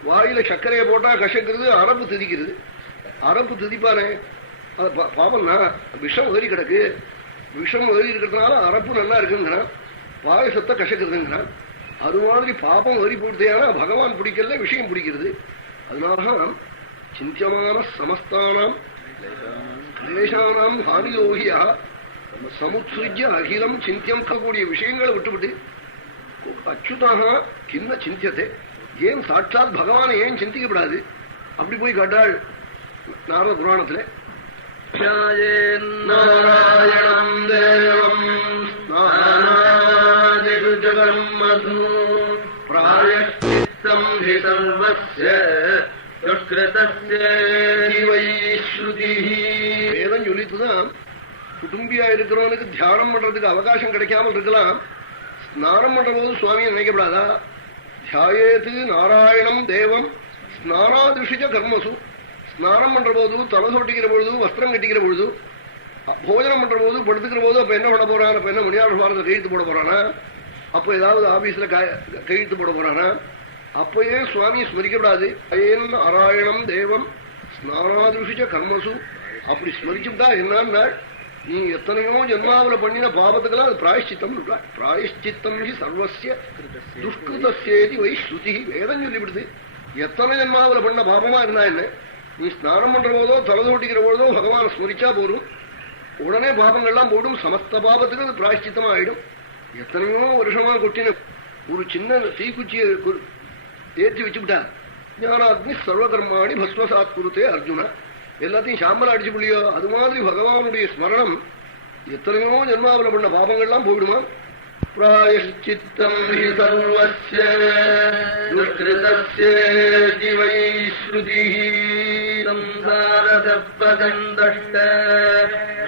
வாயில சர்க்கரையை போட்டா கசக்கிறது, அரப்பு திதிக்கிறது. அரப்பு திதிப்பானே அது பாபம்னா, விஷம் ஏறி கிடக்கு, விஷம் ஏறி இருக்கிறதுனால அரப்பு நல்லா இருக்குங்கிறான், பாயசத்தை கசக்கிறதுங்கிறான். அது மாதிரி பாபம் ஏறி போயிட்டேனா பகவான் பிடிக்கல, விஷயம் பிடிக்கிறது. அதனாலதான் சிந்தியமான சமஸ்தானாம் கிளேஷானாம் ஹானியோகியா சமுத்ஸ்ருஜ்ய அகிலம் சிந்தியம் கூடிய விஷயங்களை விட்டுவிட்டு அச்சுதாக கிண்ண சிந்தியத்தை ஏன் சாட்சாத் பகவானை ஏன் சிந்திக்கப்படாது அப்படி போய் கேட்டாள் நாரத புராணத்துல. நாராயணம் தேவம் ஸ்நானாதிருஜகர்மது பிராயஷ்சித்தம் ஹி சர்வஸ்ய துஷ்கிருதஸ்ய ஜீவை ஸ்ருதி. வேதம் சொல்லிட்டுதான் குடும்பியா இருக்கிறவனுக்கு தியானம் பண்றதுக்கு அவகாசம் கிடைக்காமல் இருக்கலாம். ஸ்நானம் பண்ற போது சுவாமியை நினைக்கப்படாதா? தியாயேது நாராயணம் தேவம் ஸ்நானாதிருஷிச்ச கர்மசு, ஸ்நானம் பண்ற போது, தலை சொட்டிக்கிற பொழுது, வஸ்திரம் கட்டிக்கிற பொழுது, போஜனம் பண்ற போது, படுத்துக்கிற போது, அப்ப என்ன பண்ண போறான்? அப்ப என்ன மணியாளர் பாரத கையெழுத்து போட போறானா? அப்ப ஏதாவது ஆபீஸ்ல கையெழுத்து போட போறானா? அப்பயே சுவாமி ஸ்மரிக்கப்படாது. அயன் நாராயணம் தேவம் ஸ்நானாதிருஷிச்ச கர்மசு. அப்படி ஸ்மரிச்சுட்டா என்னன்னா, நீ எத்தனையோ ஜென்மாவில பண்ணின பாபத்துக்கெல்லாம் அது பிராயஷ்சித்தம். பிராயஷ்சித்தம் சர்வசிய துஷ்கிருதசேதி வை ஸ்ருதி. வேதம் சொல்லிவிடுது. எத்தனை ஜென்மாவில பண்ண பாபமா இருந்தா என்ன, நீ ஸ்நானம் பண்ற போதோ தலதோட்டிக்கிற போதோ பகவான ஸ்மரிச்சா போரும், உடனே பாபங்கள்லாம் போடும். சமஸ்த பாபத்துக்கு அது பிராயஷ்சித்தமா ஆயிடும். எத்தனையோ வருஷமா கொட்டின ஒரு சின்ன தீக்குச்சியை ஏற்றி வச்சுவிட்டார். ஞானாக்னி சர்வகர்மாணி பஸ்மசாத் குருத்தே அர்ஜுன. எல்லாத்தையும் சாம்பல் அடிச்சு புள்ளியோ, அது மாதிரி பகவானுடைய ஸ்மரணம் எத்தனையோ ஜென்மாவில பண்ண பாபங்கள்லாம் போயிடுமா? பிராயஷ்சித்தம் சர்வஸ்ய துஷ்கிருதஸ்ய வை ஸ்ருதி சம்சாரதப்பகந்தஷ்ட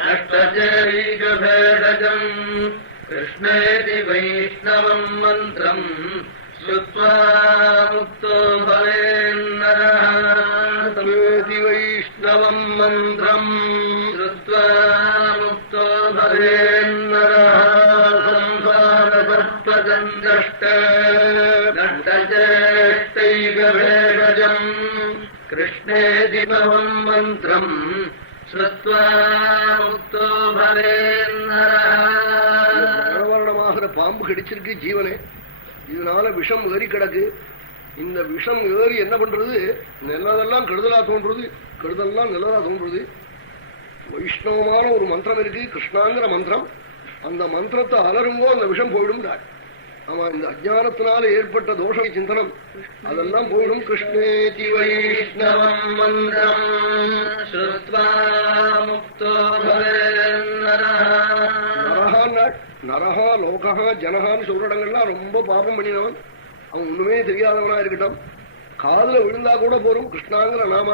நஷ்டஜைகபேடஜம் கிருஷ்ணேதி வைஷ்ணவம் மந்திரம் ஸ்ருத்வா முக்தோ பவேன்னரஹ. வைஷ்ணவம் மந்திரம் ஸ்ருத்வா முக்தோ பவேன்னரஹ. சம்சாரபர்பதந்தஷ்டைகபேடஜம் கிருஷ்ணேதி நவம் மந்திரம் ஸ்ருத்வா முக்தோ பவேன்னரஹ. பாம்பு கடிச்சிருக்கு ஜீவனே, இதனால விஷம் ஏறி கிடக்கு. இந்த விஷம் ஏறி என்ன பண்றது? நல்லதெல்லாம் கெடுதலா தோன்றது, கெடுதல்லாம் நல்லதா தோன்றது. வைஷ்ணவமான ஒரு மந்திரம் இருக்கு, கிருஷ்ணாங்கிற மந்திரம். அந்த மந்திரத்தை அலருங்கோ அந்த விஷம் போயிடும். ஆமா, இந்த அஜானத்தினால ஏற்பட்ட தோஷ சிந்தனம் அதெல்லாம் போயிடும். கிருஷ்ணேதி வைஷ்ணவம் மந்திரம் ஸ்ருத்வா முக்தோ பவேன்னரஹ. நரஹா லோகா ஜனஹான்னு சொல்ற இடங்கள்லாம் ரொம்ப பாபம் பண்ணினவன், அவன் ஒண்ணுமே தெரியாதவனா இருக்கட்டும், காதுல விழுந்தா கூட போறோம் கிருஷ்ணாங்கிற நாம,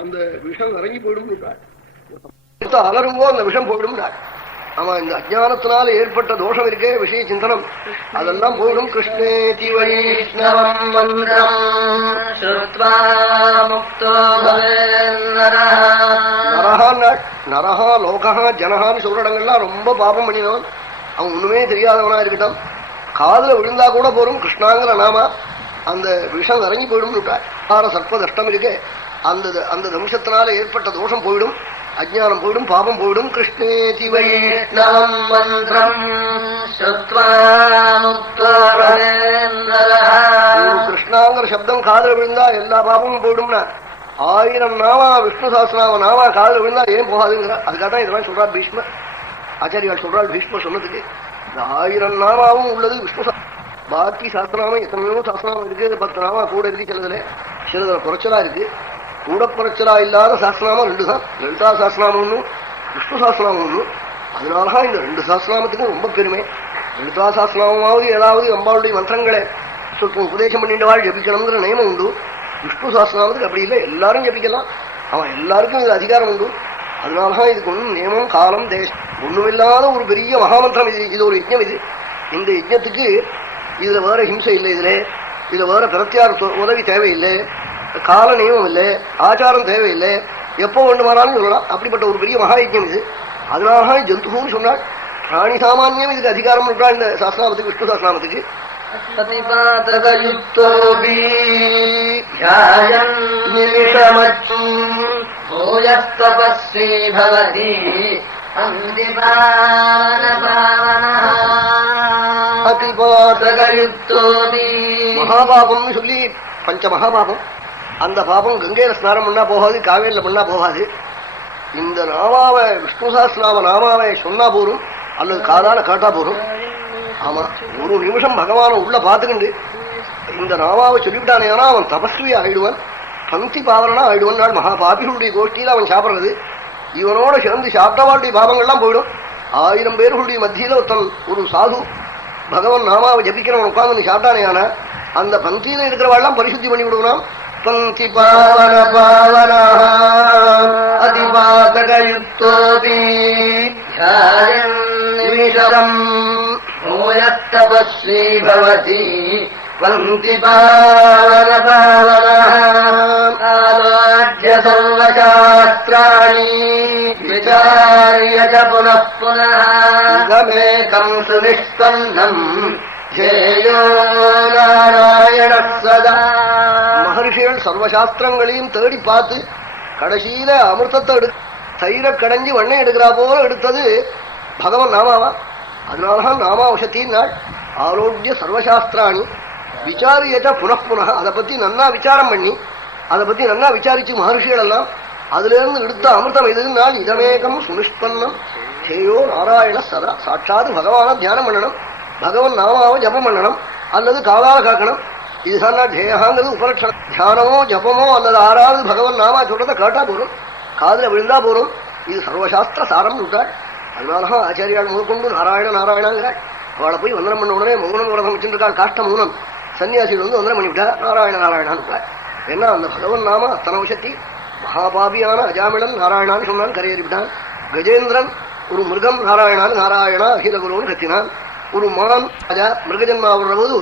அந்த விஷம் இறங்கி போயிடும். அலருங்கோ அந்த விஷம் போயிடும். ஆமா, இந்த அஜானத்தினால ஏற்பட்ட தோஷம் இருக்கே விஷய சிந்தனம் அதெல்லாம் போயிடும். கிருஷ்ணேதி வைஷ்ணவம் மந்திரம் ஸ்ருத்வா முக்தோ பவேன்னரஹ. நரஹா லோகா ஜனஹான்னு சொல்ற இடங்கள்லாம் ரொம்ப பாபம் பண்ணினவன், அவன் ஒண்ணுமே தெரியாதவனா இருக்கட்டும், காதுல விழுந்தா கூட போறோம் கிருஷ்ணாங்கிற நாம, அந்த விஷம் இறங்கி போயிடும். சர்ப்ப தஷ்டம் இருக்கே, அந்த தம்சத்தினால ஏற்பட்ட தோஷம் போயிடும், அஜ்ஞானம் போயிடும், பாபம் போயிடும். கிருஷ்ணேதி வைஷ்ணவம் மந்திரம் ஸ்ருத்வா முக்தோ பவேன்னரஹ. கிருஷ்ணாங்கிற சப்தம் காதுல விழுந்தா எல்லா பாபமும் போயிடும்னா, 1000 நாமா விஷ்ணு சாஸ்திரநாம நாமா காதுல விழுந்தா ஏன் போகாதுங்கிற. அதுக்காகதான் இதெல்லாம் சொல்றா பீஷ்மர். ஆச்சாரியால் சொல்றாள் பீஷ்மர் சொன்னதுக்கு. இந்த 1000 நாமாவும் உள்ளது விஷ்ணு. பாக்கி சாஸ்திரநாமம் எத்தனையோ சாஸ்திரநாமம் இருக்கு, 10 நாமா கூட இருக்கு, சிலதுல குறைச்சலா இருக்கு. கூட குறைச்சலா இல்லாத சாஸ்திரநாமம் 2 தான். லலிதா சாஸ்திரநாமம் ஒண்ணு, விஷ்ணு சாஸ்திரநாமம் ஒண்ணு. அதனாலதான் இந்த 2 சாஸ்திரநாமத்துக்கும் ரொம்ப பெருமை. லலிதா சாஸ்திரநாமாவது ஏதாவது அம்பாளுடைய மந்திரங்களை உபதேசம் பண்ணிட்டு ஜபிக்கணுங்கிற நியமம் உண்டு. விஷ்ணு சாஸ்திரநாமத்துக்கு அப்படி இல்லை, எல்லாரும் ஜபிக்கலாம். அவன் எல்லாருக்கும் இது அதிகாரம் உண்டு. அதனாலதான் இதுக்கு ஒன்றும் நியமம் காலம் தேசம் ஒண்ணுமில்லாத ஒரு பெரிய மகாமந்திரம் இது. இது ஒரு யஜ்ஞம். இந்த யஜ்ஞத்துக்கு இதுல வேற ஹிம்சை இல்லை, இதுல வேற பிரத்யார உதவி தேவையில்லை, கால நியமம் இல்லை, ஆச்சாரம் தேவையில்லை, எப்போ வேண்டுமானாலும் சொல்லலாம். அப்படிப்பட்ட ஒரு பெரிய மகா யஜ்ஞம் இது. அதனால ஜந்துன்னு சொன்னாள். பிராணி சாமான்யம் இதுக்கு அதிகாரம் இருக்கா இந்த சாஸ்திரநாமத்துக்கு, விஷ்ணு சாஸ்திரநாமத்துக்கு. மகாபாபம்னு சொல்லி பஞ்ச மகாபாபம். அந்த பாபம் கங்கையில ஸ்நானம் பண்ணா போகாது, காவேரியில பண்ணா போகாது. இந்த நாமாவை விஷ்ணு சாஸ்திரநாம நாமாவை சொன்னா போரும், அல்லது காதால காட்டா போரும். ஆமா, ஒரு நிமிஷம் பகவான உள்ள பாத்துக்கிண்டு இந்த நாமாவை சொல்லிவிட்டானே அவன் தபஸ்வி ஆயிடுவான், பந்தி பாவனா ஆயிடுவான். நாள் மகா பாபிகளுடைய கோஷ்டியில அவன் சாப்பிடுறது. இவனோட சேர்ந்து சாப்பிட்டவாளுடைய பாவங்கள்லாம் போயிடும். 1000 பேர்களுடைய மத்தியில ஒரு சாது பகவான் நாமாவை ஜபிக்கிறவன் உட்கார்ந்து சாப்பிட்டானே ஆனா அந்த பந்தியில இருக்கிறவாள்லாம் பரிசுத்தி பண்ணி விடுவான். பந்தி பாவன பாவன அதிபாதகயுக்தோபி நிமிஷம் தபஸ்வி பவதி வந்தி பாவன பாவனாத்ய சர்வசாஸ்திராணி விசாரிய புனః புனः இதமேகம் சுனிஷ்பன்னம் ஜேயோ நாராயண சதா. மகர்ஷிகள் சர்வசாஸ்திரங்களையும் தேடி பார்த்து கடைசியில அமிர்தத்தை தயிர கடைஞ்சி வண்ணை எடுக்கிறா போல எடுத்தது பகவன் நாமாவா. அதனாலதான் நாமாவசத்தின் நாள். ஆரோக்கிய சர்வசாஸ்திராணி விசாரியத புனః. அதை பத்தி நன்னா விசாரம் பண்ணி அதை பத்தி நன்னா விசாரிச்சு மகர்ஷிகள் எல்லாம் அதுல இருந்து எடுத்த அமிர்தம் எதுனால் இதமேகம் சுனிஷ்பன்னம் ஹேயோ நாராயண சதா. சாட்சாது பகவான தியானம் பண்ணணும், பகவன் நாமாவை ஜபம் பண்ணணும் அல்லது காலால காக்கணும். இதுதான் ஜெயகாங்கிறது உபலட்சணம். தியானமோ ஜபமோ அல்லது ஆறாவது பகவன் நாமா சொல்றதை கேட்டா போறோம், காதுல விழுந்தா போறோம். இது சர்வசாஸ்திர சாரம் விட்டாள். அதனாலதான் ஆச்சாரியால் முதற்கொண்டு நாராயண நாராயணங்கிறாள். அவளை போய் வந்தனம் பண்ண உடனே மௌனம் விரதம் வச்சுருக்காள். காஷ்ட மௌனம். சன்னியாசிகள் வந்து வந்தனம் பண்ணிவிட்டா நாராயண நாராயணான்னு விட்டாள். ஏன்னா அந்த பகவன் நாம அத்தனை விஷத்தி. மகாபாபியான அஜாமிளன் நாராயணான்னு சொன்னான், கரையேறிவிட்டான். கஜேந்திரன் ஒரு மிருகம் நாராயணான் நாராயணா அகிலகுருன்னு கத்தினான். ஒரு மான் ராஜா மிருகஜன்மா வரும்போது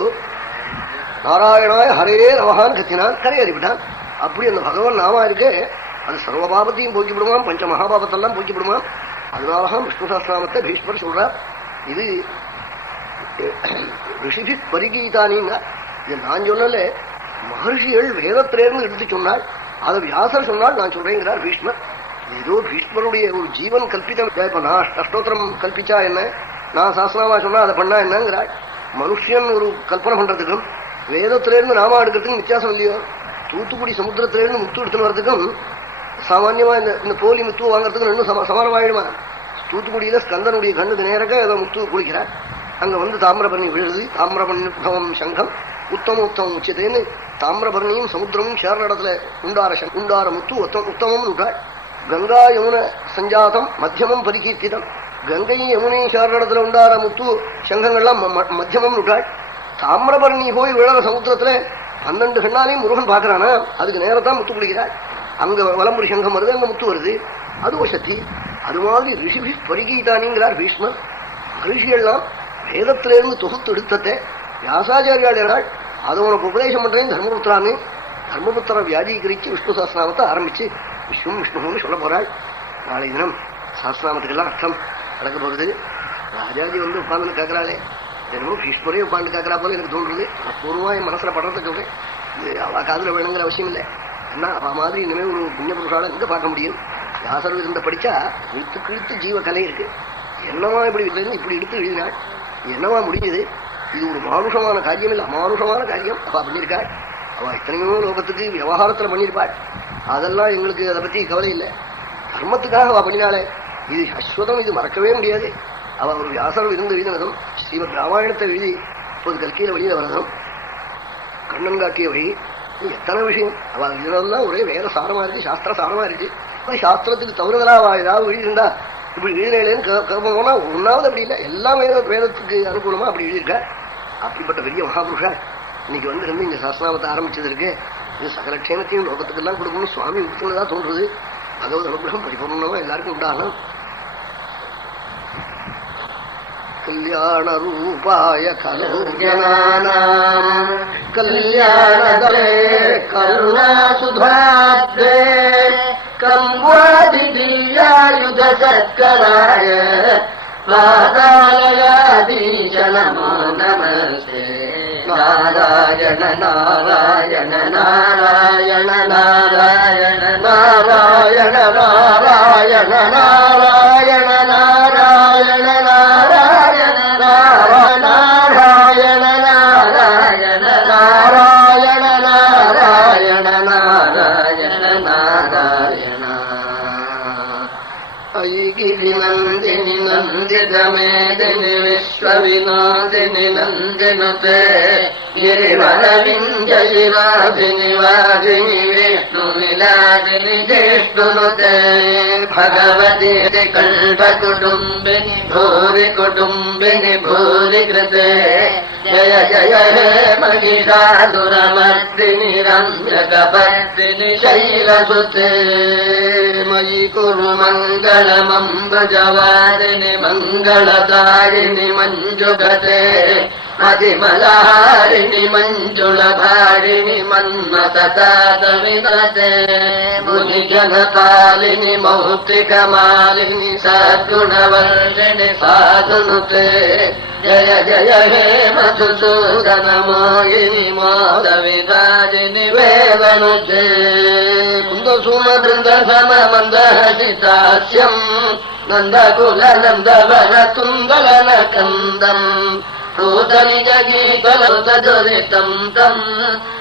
நாராயணாய ஹரே நமகான்னு கத்தினான், கரையேறிவிட்டான். அப்படி அந்த பகவன் நாமா இருக்கே அது சர்வபாபத்தையும் போக்கிவிடுவான், பஞ்ச மகாபாபத்தெல்லாம் போக்கிவிடுவான். அதனாலதான் விஷ்ணு சஹஸ்ரநாமத்தை பீஷ்மர் சொல்றார். இது ரிஷிபி பரிகீதானின்னா இது நான் சொல்லல, மகர்ஷிகள் வேதத்திலிருந்து எடுத்து சொன்னாள். அதை வியாசர் சொன்னால் நான் சொல்றேங்கிறார் பீஷ்மர். ஏதோ பீஷ்மருடைய ஒரு ஜீவன் கல்பிதம். இப்ப நான் அஷ்டோத்திரம் கல்பிச்சா என்ன, நான் சாஸ்திரமா சொன்னா அதை பண்ணா என்னங்கிறாள். மனுஷன் ஒரு கல்பனை பண்றதுக்கும் வேதத்திலிருந்து நாமா எடுக்கிறதுக்கும் வித்தியாசம் இல்லையோ. தூத்துக்குடி சமுத்திரத்திலிருந்து முத்து எடுத்துன்னு வரதுக்கும் சாமான்யமா இந்த போலி முத்து வாங்கறதுக்கு ரெண்டும் சமானமாயிடுமா. தூத்துக்குடியில ஸ்கந்தனுடைய கண்ணுக்கு நேரக்க ஏதோ முத்து குளிக்கிறார். அங்க வந்து தாமிரபரணி விழுது. தாமிரபரணி சங்கம் உத்தமம் உச்சதேன்னு தாமிரபரணியும் சமுத்திரமும் சேர்ற இடத்துல உண்டார முத்து உத்தமம் விட்டாள். கங்கா யமுன சஞ்சாதம் மத்தியமம் பரிகீர்த்திதம். கங்கையும் யமுனையும் சேர்ற இடத்துல உண்டார முத்து சங்கங்கள்லாம் மத்தியமம் விட்டாள். தாமிரபரணி போய் விழற சமுத்திரத்துல 12 கண்ணாலையும் முருகன் பாக்குறானா, அதுக்கு நேரத்தான் முத்து குளிக்கிறாள். அங்க வலம்புரி சங்கம் வருது, அங்க முத்து வருது, அது வசதி. அது மாதிரி ரிஷிபி பரிகீதானிங்கிறார் பீஷ்மர். ரிஷிகள்லாம் வேதத்திலிருந்து தொகுத்து எடுத்தத்தை வியாசாச்சாரியாள் அதை உனக்கு உபதேசம் பண்றேன் தர்மபுத்திரான்னு தர்மபுத்திர வியாதீகரிச்சு விஷ்ணு சஹஸ்ரநாமத்தை ஆரம்பிச்சு விஷ்ணுன்னு சொல்ல போறாள். நாளை தினம் சஹஸ்ரநாமத்துக்கெல்லாம் அர்த்தம் நடக்க போறது. ராஜாஜி வந்து உட்கார்ந்து கேட்கிறாளே, என்னமோ பீஷ்மரே உட்காந்து கேட்கறா போல எனக்கு தோன்றுறது. பூர்வமா என் மனசுல படுறதுக்கு இது அவ காதுல வேணுங்கிற அவசியம் இல்லை. ஏன்னா அவ மாதிரி இனிமே ஒரு புண்ணிய புருஷால எங்க பார்க்க முடியும். வியாசர் இருந்த படிச்சா கிழித்து ஜீவ கலை இருக்கு. என்னவா இப்படி இப்படி எடுத்து எழுதினாள், என்னவா முடியுது. இது ஒரு மானுஷமான காரியம் இல்லை, அமானுஷமான காரியம் அவ பண்ணியிருக்காள். அவ எத்தனையோ லோகத்துக்கு விவகாரத்துல பண்ணியிருப்பாள். அதெல்லாம் எங்களுக்கு அதை பத்தி கவலை இல்லை. தர்மத்துக்காக அவ பண்ணினாலே இது அஸ்வதம், இது மறக்கவே முடியாது. அவ ஒரு வியாசர் இருந்து எழுதினதும் ஸ்ரீமத் ராமாயணத்தை எழுதி இப்போது கல்கியில வெளியில வரதும் கண்ணன் காட்டிய வழி எத்தனை விஷயம். அவ எழுதுனதுலாம் ஒரே வேற சாரமா இருக்கு, சாஸ்திர சாரமா இருக்கு. சாஸ்திரத்துக்கு தவறுதலா அவ ஏதாவது எழுதியிருந்தா இப்படி எழுதினேன்னு கேட்போம்னா ஒன்னாவது அப்படி இல்லை, எல்லாம் வேதத்துக்கு அனுகூலமா அப்படி எழுதியிருக்க. அப்படிப்பட்ட பெரிய மகாபுருஷா இன்னைக்கு வந்து இருந்து இங்க சஹஸ்ரநாமத்தை ஆரம்பிச்சது இருக்கு. இது சகல க்ஷேமத்தையும் லோகத்துக்கு எல்லாம் கொடுக்கணும் சுவாமி விட்டுதான் தோன்றுறது. பகவத் அனுகிரகம் பரிபூர்ணமா எல்லாருக்கும் உண்டாகணும். கல்யாண ரூபாய கல்யாணானாம் கல்யாணதலே கருணா சுதாப்தே கம்வாதியாயுத சத்கராய வாதாலயாதீச நமோ நமஸ்தே. நாராயண நாராயண நாராயண நாராயண நாராயண நாராயண நாராயண நாராயண நாராயண நாராயண நாராயண நாராயண நாராயண நாராயண நாராயண. ஐகிரி நந்தினி நந்திதமேதினி விஸ்வவினோதினி நந்தினுதே गिरिवरविंद शिवादिनि वादिनि विष्णुनिलादिनि जिष्णुनुते भगवति कण्ठकुटुम्बिनि भूरि कृते जय जय हे महिषासुरमर्दिनि रम्यकपर्दिनि शैलसुते मयि कुरु मङ्गलमम्बुजवारिणि मङ्गलदायिनि मञ्जुगते मतिमलारिणि मञ्जुलभारिणि मन्मथतातविनते मुनिजनपालिनि मौक्तिकमालिनि सद्गुणवर्षिणि साधुनुते जय जय हे मधुसूदनमोहिनि मोदविराजिनि वेदनुते कुन्दसुमबृन्दसममन्दहसितास्यम् नन्दकुलनन्दवरतुन्दलनकन्दम् पूतनिजगीतलुतदुरितम् तम्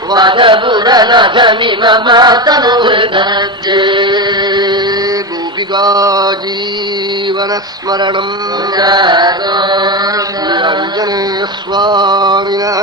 वदपुरनथमिव मातनुहृदज्जे गोपिका जीवनस्मरणम् आञ्जनेयस्वामिनः